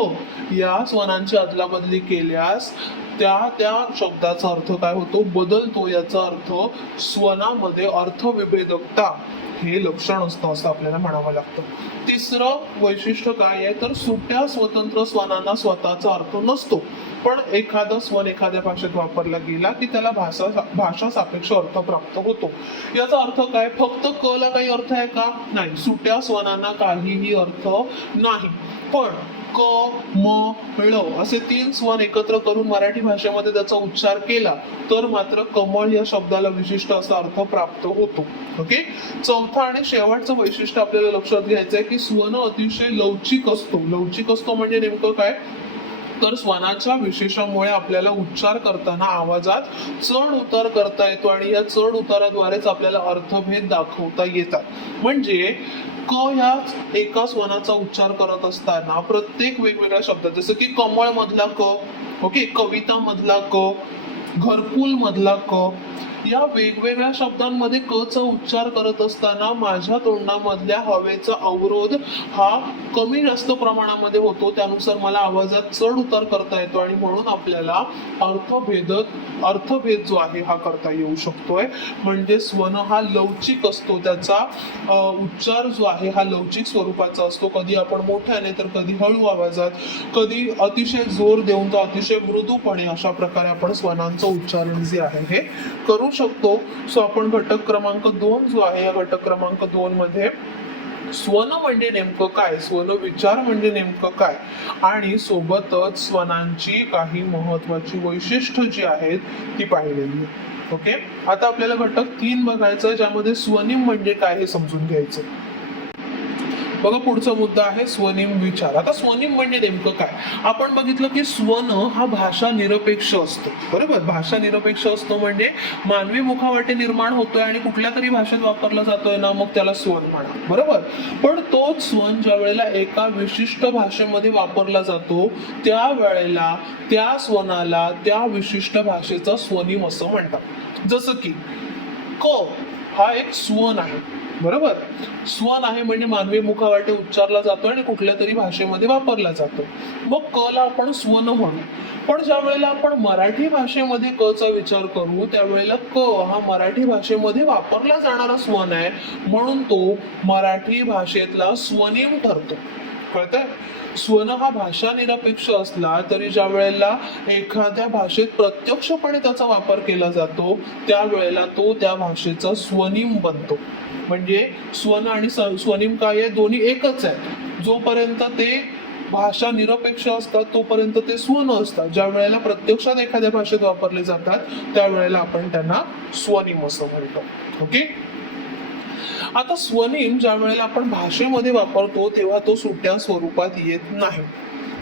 या स्वनांची अदलाबदली केल्यास त्या शब्दाचा अर्थ काय होतो बदलतो. याचा अर्थ स्वनामध्ये अर्थविभेदकता हे लक्षण असतं असं आपल्याला म्हणावं लागतं. तिसरं वैशिष्ट्य काय आहे तर सुट्या स्वतंत्र स्वनांना स्वतःचा अर्थ नसतो. पण एखादा स्वन एखाद्या भाषेत वापरला गेला की त्याला भाषा सापेक्ष अर्थ प्राप्त होतो. याचा अर्थ काय फक्त क ला काही अर्थ आहे का नाही. सुट्या स्वनांना काहीही अर्थ नाही. पण क म ळ असे तीन स्वन एकत्र करून मराठी भाषेमध्ये त्याचा उच्चार केला तर मात्र कमळ या शब्दाला विशिष्ट असा अर्थ प्राप्त होतो. ओके. चौथा आणि शेवटचं वैशिष्ट्य आपल्याला लक्षात घ्यायचं आहे की स्वन अतिशय लवचिक असतो. लवचिक असतो म्हणजे नेमकं काय तर स्वनाच्या विशेषामुळे आपल्याला उच्चार करताना आवाजात चढ उतार करता येतो आणि या चढ उताराद्वारेच आपल्याला अर्थभेद दाखवता येतात. म्हणजे क ह्या एका स्वनाचा उच्चार करत असताना प्रत्येक वेगवेगळ्या शब्दात जसं की कमळ मधला क ओके कविता मधला क घरकुल मधला क या वेगवेगळ्या शब्दांमध्ये क चा उच्चार करत असताना माझ्या तोंडामधल्या हवेचा अवरोध हा कमी जास्त प्रमाणामध्ये होतो. त्यानुसार मला आवाजात चढ उतार करता येतो आणि म्हणून आपल्याला अर्थभेद जो आहे हा करता येऊ शकतोय. म्हणजे स्वन हा लवचिक असतो. त्याचा उच्चार जो आहे हा लवचिक स्वरूपाचा असतो. कधी आपण मोठ्याने तर कधी हळू आवाजात कधी अतिशय जोर देऊन तर अतिशय मृदूपणे अशा प्रकारे आपण स्वनांचं उच्चारण जे आहे हे करू शकतो. सो आपण घटक क्रमांक 2 जो आहे या घटक क्रमांक 2 मध्ये स्वन म्हणजे नेमकं काय, स्वन विचार म्हणजे नेमकं काय, आणि सोबतच स्वनांची काही महत्वाची वैशिष्ट्य जी आहेत ती पाहिलेली आहे. ओके, आता आपल्याला घटक 3 बघायचं, ज्यामध्ये स्वनिम म्हणजे काय हे समजून घ्यायचं. बघा, पुढचा मुद्दा आहे स्वनिम विचार. आता स्वनिम म्हणजे नेमकं काय. आपण बघितलं की स्वन हा भाषा निरपेक्ष असतो, बरोबर. भाषा निरपेक्ष असतो म्हणजे मानवी मुखावाटे निर्माण होतोय आणि कुठल्या तरी भाषेत वापरला जातोय ना, मग त्याला स्वन म्हणा, बरोबर. पण तोच स्वन ज्या वेळेला एका विशिष्ट भाषेमध्ये वापरला जातो त्यावेळेला त्या स्वनाला त्या विशिष्ट भाषेचा स्वनिम असं म्हणतात. जसं की क हा एक स्वन आहे, बरोबर. स्वन आहे म्हणजे मानवी मुखावाटे उच्चारला जातो आणि कुठल्या तरी भाषेमध्ये वापरला जातो, मग क ला आपण स्वन म्हणू. पण ज्या वेळेला आपण मराठी भाषेमध्ये क चा विचार करू त्यावेळेला क हा मराठी भाषेमध्ये वापरला जाणारा स्वन आहे, म्हणून तो मराठी भाषेतला स्वनिम ठरतो. कळतंय. स्वन हा भाषा निरपेक्ष असला तरी ज्या वेळेला एखाद्या भाषेत प्रत्यक्षपणे त्याचा वापर केला जातो त्यावेळेला तो त्या भाषेचा स्वनिम बनतो. म्हणजे स्वन आणि स्वनिम काय आहे, दोन्ही एकच आहे. जोपर्यंत ते भाषा निरपेक्ष असतात तोपर्यंत ते स्वन असतात. ज्या वेळेला प्रत्यक्षात एखाद्या भाषेत वापरले जातात त्यावेळेला आपण त्यांना स्वनिम असं म्हणतो. ओके. आता स्वनिम ज्या वेळेला आपण भाषेमध्ये वापरतो तेव्हा तो सुट्या स्वरूपात येत नाही,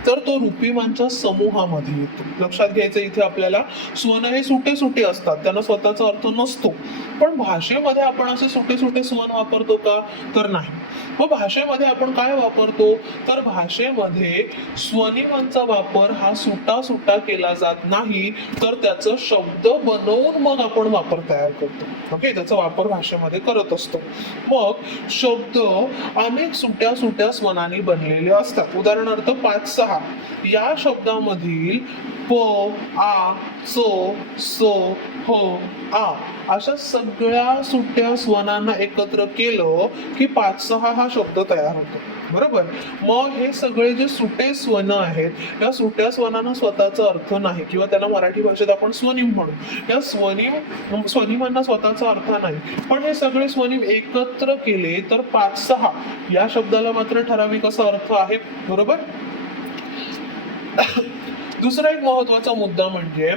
तर तो रूपिमांच्या समूहामध्ये येतो. लक्षात घ्यायचं इथे आपल्याला, स्वन हे सुटे सुटे असतात, त्यांना स्वतःचा अर्थ नसतो. पण भाषेमध्ये आपण असे सुटे सुटे स्वन वापरतो का, तर नाही. मग भाषेमध्ये आपण काय वापरतो, तर भाषेमध्ये स्वनिमांचा वापर हा सुटा सुटा केला जात नाही, तर त्याचं शब्द बनवून मग आपण वापर तयार करतो. ओके, त्याचा वापर भाषेमध्ये करत असतो. मग शब्द अनेक सुट्या सुट्या स्वनांनी बनलेले असतात. उदाहरणार्थ 5-6 या शब्दामधील प, आ, च, स, ह, आ अशा सगळ्या सुट्या स्वनांना एकत्र केलं की 5-6 हा शब्द तयार होतो, बरोबर. मग हे सगळे जे सुटे स्वन आहेत या सुट्या स्वनांना स्वतःचा अर्थ नाही किंवा त्यांना मराठी भाषेत आपण स्वनिम म्हणू. या स्वनिमांना स्वतःचा अर्थ नाही, पण हे सगळे स्वनिम एकत्र केले तर 5-6 या शब्दाला मात्र ठराविक असा अर्थ आहे, बरोबर. दुसरा एक महत्वाचा मुद्दा म्हणजे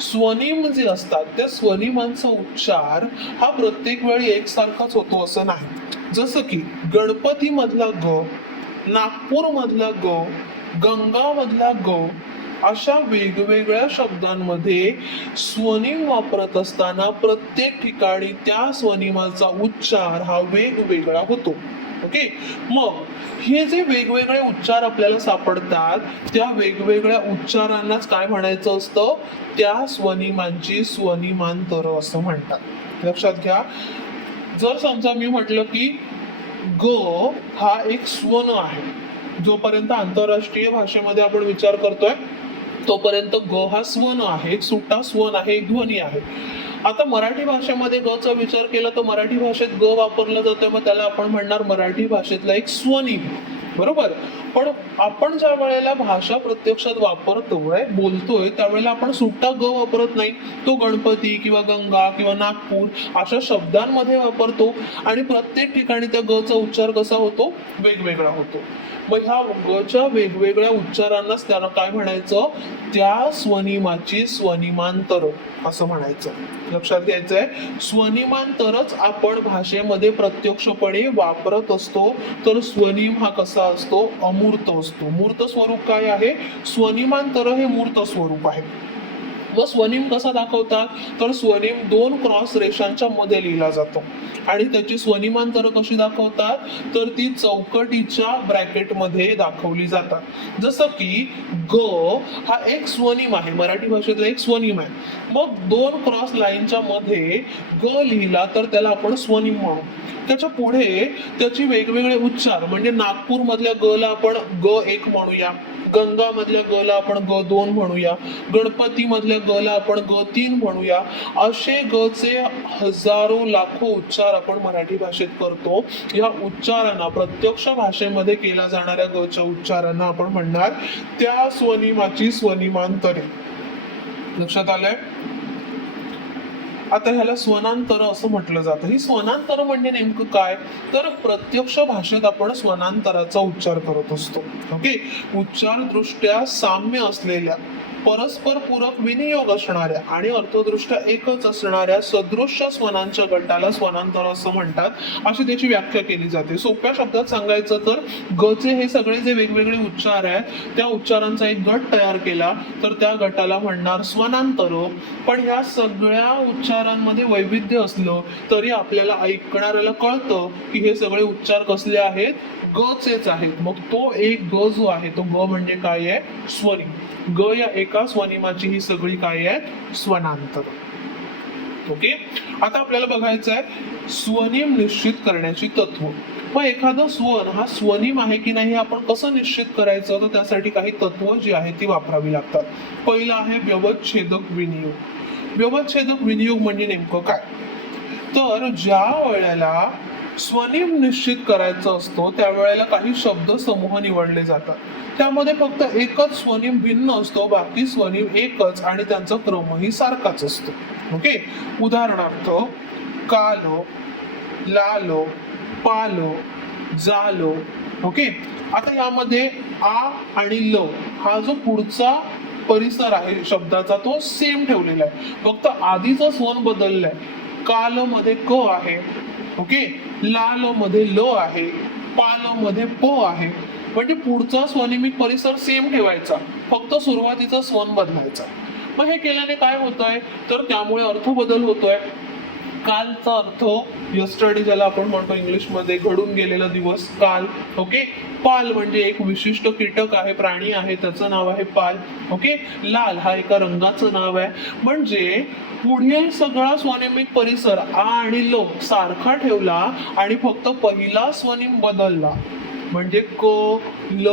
स्वनिम जे असतात त्या स्वनिमांचा उच्चार हा प्रत्येक वेळी एकसारखाच होतो असं नाही. जसं की गणपती मधला ग, नागपूर मधला ग, गंगा मधला ग अशा वेगवेगळ्या शब्दांमध्ये स्वनिम वापरत असताना प्रत्येक ठिकाणी त्या स्वनिमाचा उच्चार हा वेगवेगळा होतो. ओके. मग हे जे वेगवेगळे उच्चार आपल्याला सापडतात त्या वेगवेगळ्या उच्चारांनाच काय म्हणायचं असतं, त्या स्वनिमांची स्वनिमांतर असं म्हणतात. लक्षात घ्या. जर समजा मी म्हटलं की ग हा एक स्वन आहे, जोपर्यंत आंतरराष्ट्रीय भाषेमध्ये आपण विचार करतोय तोपर्यंत ग हा स्वन आहे, एक सुट्टा स्वन आहे, एक ध्वनी आहे. आता मराठी भाषेमध्ये ग चा विचार केला तर मराठी भाषेत ग वापरला जातोय, मग त्याला आपण म्हणणार मराठी भाषेतला एक स्वनिम, बरोबर. पण आपण ज्या वेळेला भाषा प्रत्यक्षात वापरतोय बोलतोय त्यावेळेला आपण सुट्टा ग वापरत नाही, तो गणपती किंवा गंगा किंवा नागपूर अशा शब्दांमध्ये वापरतो आणि प्रत्येक ठिकाणी त्या ग चा उच्चार कसा होतो, वेगवेगळा होतो. मग ह्या ग च्या वेगवेगळ्या उच्चारांनाच त्याला काय म्हणायचं, त्या स्वनिमाची स्वनिमांतर असं म्हणायचं. लक्षात घ्यायचंय, स्वनिमांतरच आपण भाषेमध्ये प्रत्यक्षपणे वापरत असतो. तर स्वनिम हा कसा असतो, अमूर्त असतो. मूर्त स्वरूप काय आहे, स्वनिमांतर हे मूर्त स्वरूप आहे. व स्वनिम कसा दाखवतात, तर स्वनिम 2 क्रॉस रेषांच्या मध्ये लिहिला जातो आणि त्याची स्वनिमांतर कशी दाखवतात, तर ती चौकटीच्या ब्रॅकेटमध्ये दाखवली जातात. जसं की ग हा एक स्वनिम आहे, मराठी भाषेतला एक स्वनिम आहे. मग 2 क्रॉस लाईनच्या मध्ये ग लिहिला तर त्याला आपण स्वनिम म्हणू. त्याच्या पुढे त्याची वेगवेगळे उच्चार म्हणजे नागपूर मधल्या ग ला आपण ग1 म्हणूया, गंगा मधल्या ग ला आपण ग2 म्हणूया, गणपती मधल्या ग ला आपण ग3 म्हणूया. असे ग चे हजारो लाखो उच्चार आपण मराठी भाषेत करतो. या उच्चारांना प्रत्यक्ष भाषेमध्ये केल्या जाणाऱ्या ग च्या उच्चारांना आपण म्हणणार त्या स्वनिमाची स्वनिमांतरे. लक्षात आलंय. आता ह्याला स्वनांतर असं म्हटलं जातं. ही स्वनांतर म्हणजे नेमकं काय, तर प्रत्यक्ष भाषेत आपण स्वनांतराचा उच्चार करत असतो. ओके, उच्चार दृष्ट्या साम्य असलेल्या, परस्पर पूरक विनियोग असणाऱ्या आणि अर्थदृष्ट्या एकच असणाऱ्या सदृश्य स्वनांच्या गटाला स्वनांतर असं म्हणतात, अशी त्याची व्याख्या केली जाते. सोप्या शब्दात सांगायचं तर गचे हे सगळे जे वेगवेगळे उच्चार आहेत त्या उच्चारांचा एक गट तयार केला तर त्या गटाला म्हणणार स्वनांतर. पण ह्या सगळ्या उच्चारांमध्ये वैविध्य असलं तरी आपल्याला ऐकणाऱ्याला कळतं की हे सगळे उच्चार कसले आहेत, गचेच आहेत. मग तो एक ग जो आहे तो ग म्हणजे काय आहे, स्वनिम. ग या एका स्वनिमाची ही सगळी काय आहेत, स्वनांतर. ओके, आता आपल्याला बघायचं आहे स्वनिम निश्चित करण्याची तत्व. मग एखादं स्वन हा स्वनिम आहे की नाही आपण कसं निश्चित करायचं, तर त्यासाठी काही तत्व जी आहेत ती वापरावी लागतात. पहिलं आहे व्यवच्छेदक विनियोग. व्यवच्छेदक विनियोग म्हणजे नेमकं काय, तर ज्या वेळेला स्वनिम निश्चित करायचं असतो त्यावेळेला काही शब्द समूह निवडले जातात. त्यामध्ये फक्त एकच स्वनिम भिन्न असतो, बाकी स्वनिम एकच आणि त्यांचा क्रमही सारखाच असतो. ओके, उदाहरणार्थ कालो, लालो, पालो, जालो. ओके, आता यामध्ये आ आणि ल हा जो पुढचा परिसर आहे शब्दाचा तो सेम ठेवलेला आहे, फक्त आधीचा स्वन बदललाय. काल मध्ये क आहे, ओके, लाल मध्ये ल आहे, पाल मध्ये प आहे. म्हणजे पुढचा स्वनिमित परिसर सेम ठेवायचा, फक्त सुरुवातीचा स्वन बदलायचा. मग हे केल्याने काय होत आहे, तर त्यामुळे अर्थ बदल होतोय. कालचा अर्थ यस्टरडे ज्याला आपण म्हणतो इंग्लिशमध्ये घडून गेलेला दिवस, काल. ओके, पाल म्हणजे एक विशिष्ट कीटक आहे, प्राणी आहे, त्याचं नाव आहे पाल. ओके, लाल हा एका रंगाचं नाव आहे. म्हणजे पुढील सगळा स्वनिमित परिसर आ आणि ल सारखा ठेवला आणि फक्त पहिला स्वनिम बदलला. म्हणजे क, ल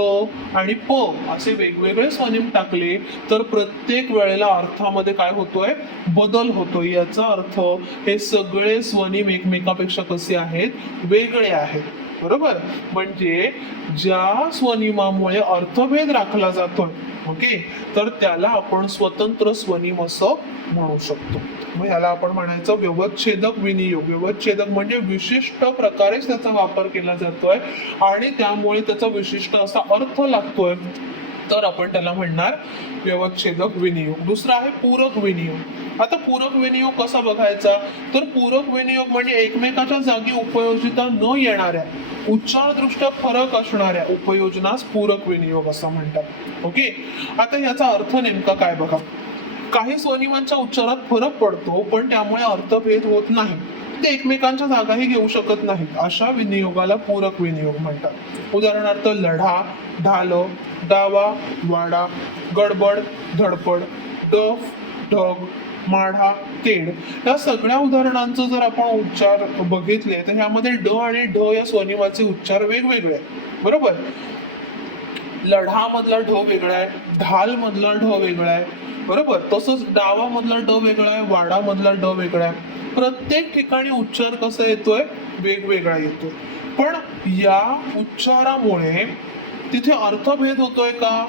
आणि प असे वेगवेगळे स्वनिम टाकले तर प्रत्येक वेळेला अर्थामध्ये काय होतोय, बदल होतोय. याचा अर्थ हे सगळे स्वनिम एकमेकापेक्षा कसे आहेत, वेगळे आहेत. बरोबर, म्हणजे ज्या स्वनिमामुळे अर्थभेद राखला जातोय, ओके, तर त्याला आपण स्वतंत्र स्वनिम असं म्हणू शकतो. मग याला आपण म्हणायचं व्यवच्छेदक विनियोग. व्यवच्छेदक म्हणजे विशिष्ट प्रकारेच त्याचा वापर केला जातोय आणि त्यामुळे त्याचा विशिष्ट असा अर्थ लागतोय, तर आपण त्याला म्हणणार व्यवच्छेदक विनियोग. दुसरा आहे पूरक विनियोग. आता पूरक विनियोग कसा बघायचा, तर पूरक विनियोग म्हणजे एकमेकाच्या जागी उपयोजिता न येणाऱ्या, उच्चारदृष्ट्या फरक असणाऱ्या उपयोजनास पूरक विनियोग असं म्हणतात. ओके, आता याचा अर्थ नेमका काय बघा. काही स्वनिमांच्या उच्चारात फरक पडतो पण त्यामुळे अर्थभेद होत नाही, ते एकमेकांच्या जागाही घेऊ शकत नाहीत, अशा विनियोगाला पूरक विनियोग म्हणतात. उदाहरणार्थ लढा, ढाल, डावा, वाडा, गडबड, धडपड, डफ, ढग, माढा, तेड. या सगळ्या उदाहरणांचं जर आपण उच्चार बघितले तर ह्यामध्ये ड आणि ढ या स्वनिमाचे उच्चार वेगवेगळे आहेत. बरोबर, लढा मधला ढ वेगळा आहे, ढाल मधला ढ वेगळा आहे. बरोबर, तसंच डावा मधला ड वेगळा आहे, वाडा मधला ड वेगळा आहे. प्रत्येक ठिकाणी उच्चार कसा येतोय, वेगवेगळा येतोय. पण या उच्चारामुळे तिथे अर्थभेद होतोय का,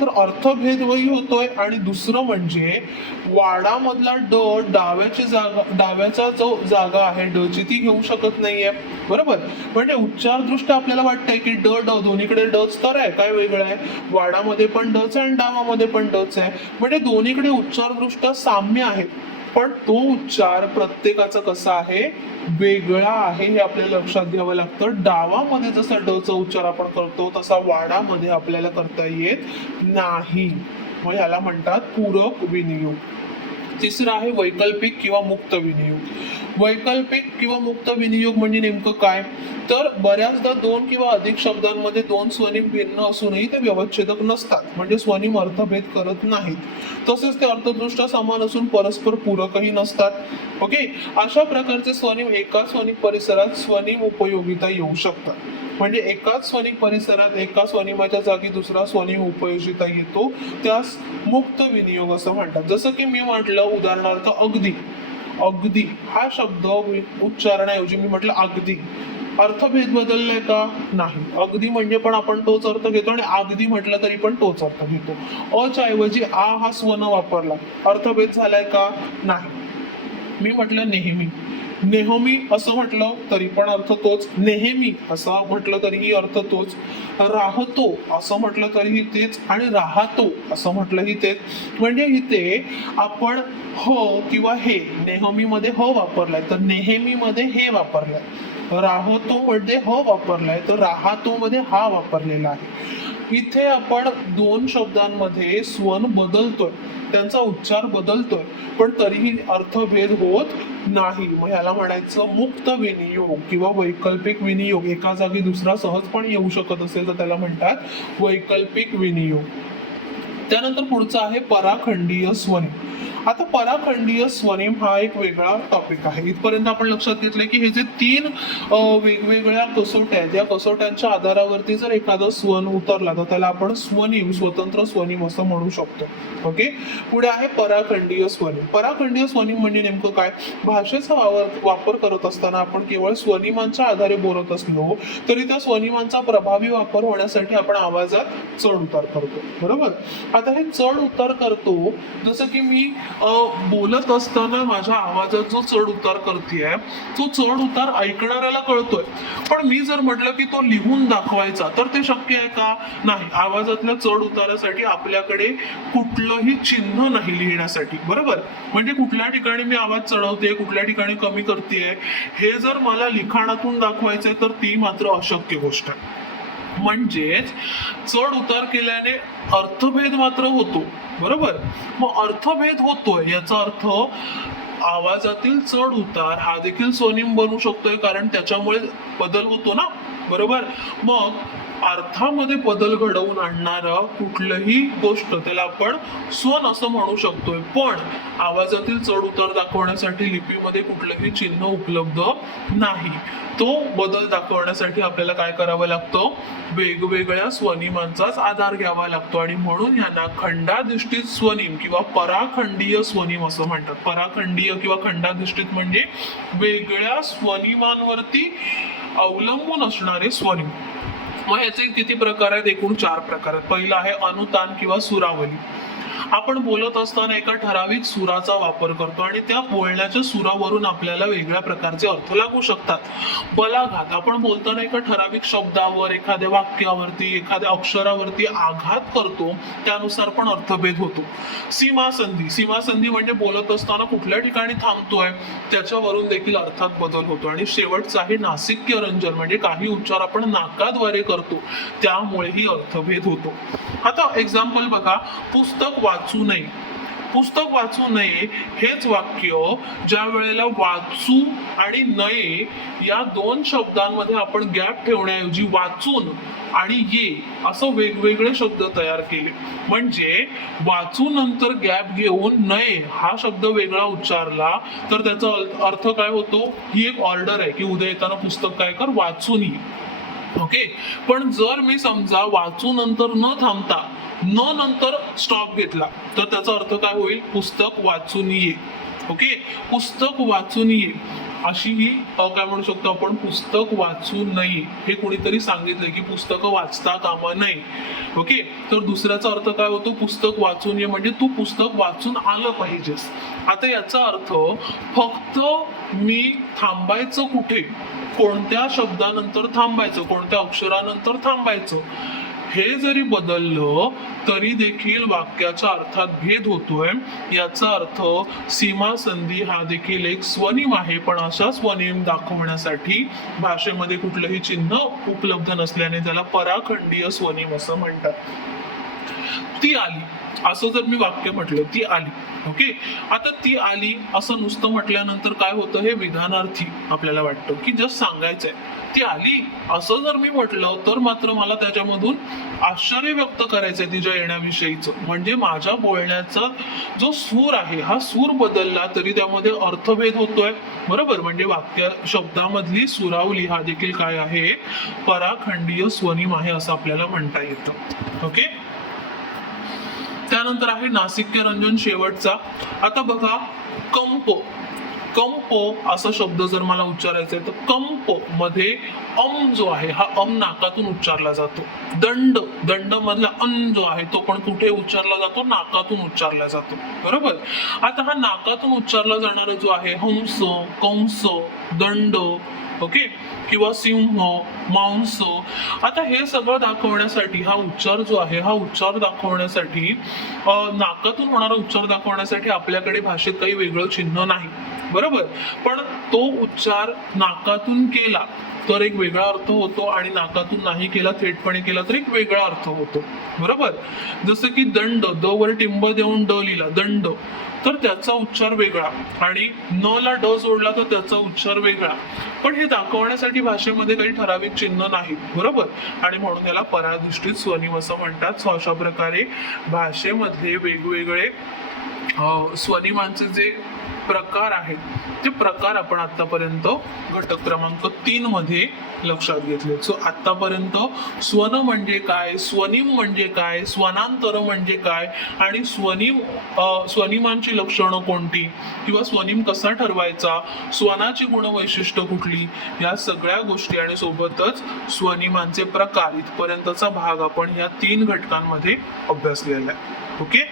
तर अर्थभेदही होतोय. आणि दुसरं म्हणजे वाडा मधला ड डाव्याची जागा, डाव्याचा जो जागा आहे ड ची ती घेऊ शकत नाहीये. बरोबर, म्हणजे उच्चार दृष्ट्या आपल्याला वाटतंय की ड ड दोन्हीकडे डच तर आहे, काय वेगळं आहे, वाडामध्ये पण डच आहे आणि डावामध्ये पण डच आहे. म्हणजे दोन्हीकडे उच्चार दृष्ट्या साम्य आहेत, पण तो उच्चार प्रत्येकाचा कसा आहे, वेगळा आहे, हे आपल्याला लक्षात घ्यावं लागतं. डावामध्ये जसा ड चा उच्चार आपण करतो तसा वाडामध्ये आपल्याला करता येत नाही. मग ह्याला म्हणतात पूरक विनियोग. तिसरा आहे वैकल्पिक किंवा मुक्त विनियोग. वैकल्पिक किंवा मुक्त विनियोग म्हणजे नेमकं काय, तर बऱ्याचदा दोन किंवा अधिक शब्दांमध्ये दोन स्वनिम भिन्न असूनही ते व्यवच्छेदक नसतात, म्हणजे स्वनिम अर्थभेद करत नाहीत. तसेच ते अर्थदृष्ट्या समान असून परस्पर पूरकही नसतात. ओके, अशा प्रकारचे स्वनिम एकाच स्वनिम परिसरात स्वनिम उपयोगिता येऊ शकतात. म्हणजे एकाच स्वनिम परिसरात एका स्वनिमाच्या जागी दुसरा स्वनिम उपयोजिता येतो, त्यास मुक्त विनियोग असं म्हणतात. जसं की मी म्हटलं उदाहरणार्थ अगदी. अगदी हा शब्द उच्चारण्याऐवजी मी म्हटलं अगदी. अर्थभेद बदललाय का, नाही. अगदी म्हणजे पण आपण तोच अर्थ घेतो आणि अगदी म्हटलं तरी पण तोच अर्थ घेतो. अच्या ऐवजी आ हा स्वन वापरला, अर्थभेद झालाय का, नाही. मी म्हटलं नेहमी, नेहमी असं म्हटलं तरी पण अर्थ तोच, नेहमी असं म्हटलं तरीही अर्थ तोच, राहतो असं म्हटलं तरीही तेच, आणि राहतो असं म्हटलंही तेच. म्हणजे इथे आपण ह किंवा हे, नेहमी मध्ये ह वापरलाय तर नेहमी मध्ये हे वापरलाय, राहतो मध्ये ह वापरलाय तर राहतो मध्ये हा वापरलेला आहे. इथे आपण दोन शब्दांमध्ये स्वन बदलतोय, त्यांचा उच्चार बदलतोय, पण तरीही अर्थभेद होत नाही. मग ह्याला म्हणायचं मुक्त विनियोग किंवा वैकल्पिक विनियोग. एका जागी दुसरा सहजपणे येऊ शकत असेल तर त्याला म्हणतात वैकल्पिक विनियोग. त्यानंतर पुढचं आहे पराखंडीय स्वनिम. आता पराखंडीय स्वनिम हा एक वेगळा टॉपिक आहे. इथपर्यंत आपण लक्षात घेतलंय की हे जे तीन वेगवेगळ्या कसोट्या आहेत, या कसोट्यांच्या आधारावरती जर एखादा स्वन उतरला तर त्याला आपण स्वनिम, स्वतंत्र स्वनिम असं म्हणू शकतो. ओके, पुढे आहे पराखंडीय स्वनिम. पराखंडीय स्वनिम म्हणजे नेमकं काय? भाषेचा वापर करत असताना आपण केवळ स्वनिमांच्या आधारे बोलत असलो तरी त्या स्वनिमांचा प्रभावी वापर होण्यासाठी आपण आवाजात चढ उतार करतो. बरोबर. आता हे चढ उतार करतो, जसं की मी बोलत असताना माझ्या आवाजात जो चढ उतार करतेय तो चढ उतार ऐकणाऱ्याला कळतोय, पण मी जर म्हटलं की तो लिहून दाखवायचा तर ते शक्य आहे का? नाही. आवाजातल्या चढ उतारासाठी आपल्याकडे कुठलंही चिन्ह नाही लिहिण्यासाठी. बरोबर. म्हणजे कुठल्या ठिकाणी मी आवाज चढवते, कुठल्या ठिकाणी कमी करतेय, हे जर मला लिखाणातून दाखवायचंय तर ती मात्र अशक्य गोष्ट आहे. म्हणजेच चढ उतार केल्याने अर्थभेद मात्र होतो. बरोबर. मग अर्थभेद होतोय याचा अर्थ आवाजातील चढ उतार हा देखील स्वनिम बनू शकतोय, कारण त्याच्यामुळे बदल होतो ना. बरोबर. मग अर्थामध्ये बदल घडवून आणणारं कुठलंही गोष्ट त्याला आपण स्वन असं म्हणू शकतोय, पण आवाजातील चढ उतार दाखवण्यासाठी लिपीमध्ये कुठलंही चिन्ह उपलब्ध नाही. तो बदल दाखवण्यासाठी आपल्याला काय करावं लागतं? वेगवेगळ्या स्वनिमांचाच आधार घ्यावा लागतो, आणि म्हणून यांना खंडाधिष्ठित स्वनिम किंवा पराखंडीय स्वनिम असं म्हणतात. पराखंडीय किंवा खंडाधिष्ठित म्हणजे वेगळ्या स्वनिमांवरती अवलंबून असणारे स्वनिम. मग याचे किती प्रकार आहेत? एकूण 4 प्रकार आहेत. पहिला आहे अनुतान किंवा सुरावली. आपण बोलत असताना एका ठराविक सुराचा वापर करतो आणि त्या बोलण्याच्या सुरावरून आपल्याला वेगळ्या प्रकारचे अर्थ लागू शकतात. बलाघात, आपण बोलताना एका ठराविक शब्दावर, एखाद्या वाक्यावरती, एखाद्या अक्षरावरती आघात करतो, त्यानुसार पण अर्थभेद होतो. सीमासंधी, सीमासंधी म्हणजे बोलत असताना कुठल्या ठिकाणी थांबतोय त्याच्यावरून देखील अर्थात बदल होतो. आणि शेवटचा आहे नासिक्य रंजन, म्हणजे काही उच्चार आपण नाकाद्वारे करतो त्यामुळेही अर्थभेद होतो. आता एक्झाम्पल बघा, पुस्तक वाचू नये. पुस्तक वाचू नये हेच वाक्य ज्या वेळेला वाचू आणि नये या दोन शब्दांमध्ये आपण गॅप ठेवण्याऐवजी वाचून आणि ये असं वेगवेगळे शब्द तयार केले, म्हणजे वाचू नंतर गॅप घेऊन नये हा शब्द वेगळा उच्चारला तर त्याचा अर्थ काय होतो? ही एक ऑर्डर आहे की उद्या येताना पुस्तक काय कर, वाचून ये. ओके. पण जर मी समजा वाचू नंतर न थांबता न नंतर स्टॉप घेतला तर त्याचा अर्थ काय होईल? पुस्तक वाचून ये. ओके. पुस्तक वाचून ये अशी ही काय म्हणू शकतो आपण? पुस्तक वाचू नये. हे कोणीतरी सांगितलं की पुस्तकं वाचता कामा नये. ओके. तर दुसऱ्याचा अर्थ काय होतो? पुस्तक वाचून ये म्हणजे तू पुस्तक वाचून आलं पाहिजेस. आता याचा अर्थ फक्त मी थांबायचं कुठे, कोणत्या शब्दानंतर थांबायचं, कोणत्या अक्षरानंतर थांबायचं, हे जरी बदललं तरी देखील वाक्याच्या अर्थात भेद होतोय. याचा अर्थ सीमा संधी हा देखील एक स्वनिम आहे, पण अशा स्वनिम दाखवण्यासाठी भाषेमध्ये कुठलंही चिन्ह उपलब्ध नसल्याने त्याला पराखंडीय स्वनिम असं म्हणतात. ती आली असं जर मी वाक्य म्हटलं, ती आली. ओके. आता ती आली असं नुसतं म्हटल्यानंतर काय होतं? हे विधानार्थी आपल्याला वाटतं की जस्ट सांगायचंय. ती आली असं जर मी म्हटलं तर मात्र मला त्याच्यामधून आश्चर्य व्यक्त करायचंय तिच्या येण्याविषयीचं, म्हणजे माझ्या बोलण्याचा जो सूर आहे हा सूर बदलला तरी त्यामध्ये अर्थभेद होतोय. बरोबर. म्हणजे वाक्य शब्दामधली सुरावली हा देखील काय आहे? पराखंडीय स्वनिम आहे असं आपल्याला म्हणता येतं. ओके. त्यानंतर आहे नासिक्य रंजन शेवटचा. आता बघा, कंप. कंप असा शब्द जर मला उच्चारायचा आहे तर कंप मध्ये जो आहे हा नाकातून उच्चारला जातो. दंड, दंड मधला जो आहे तो पण कुठे उच्चारला जातो? नाकातून उच्चारला जातो. बरोबर. आता हा नाकातून उच्चारला जाणारा जो आहे हंस, कंस, दंड, ओके, किंवा सिंह, मांस, आता हे सगळं दाखवण्यासाठी हा उच्चार जो आहे हा उच्चार दाखवण्यासाठी नाकातून होणारा उच्चार दाखवण्यासाठी आपल्याकडे भाषेत काही वेगळं चिन्ह नाही. बरोबर. पण तो उच्चार नाकातून केला तर एक वेगळा अर्थ होतो आणि नाकातून नाही केला, थेटपणे केला तर एक वेगळा अर्थ होतो. बरोबर. जसं की दंड, द वर टिंब देऊन ड लिहिला दंड, तर त्याचा उच्चार वेगळा आणि न ला ड जोडला तर त्याचा उच्चार वेगळा. पण हे दाखवण्यासाठी भाषेमध्ये काही ठराविक चिन्ह नाहीत. बरोबर. आणि म्हणून याला पराधिष्ठित स्वनिम असं म्हणतात. सो अशा प्रकारे भाषेमध्ये वेगवेगळे स्वनिमांचे जे प्रकार आहेत ते प्रकार आपण आतापर्यंत घटक क्रमांक 3 मध्ये लक्षात घेतले. सो आतापर्यंत स्वन म्हणजे काय, स्वनिम म्हणजे काय, स्वनांतर म्हणजे काय आणि स्वनिमांची लक्षणं कोणती किंवा स्वनिम कसा ठरवायचा, स्वनाची गुणवैशिष्ट्य कुठली, या सगळ्या गोष्टी आणि सोबतच स्वनिमांचे प्रकार इथपर्यंतचा भाग आपण या 3 घटकांमध्ये अभ्यासलेला आहे. ओके.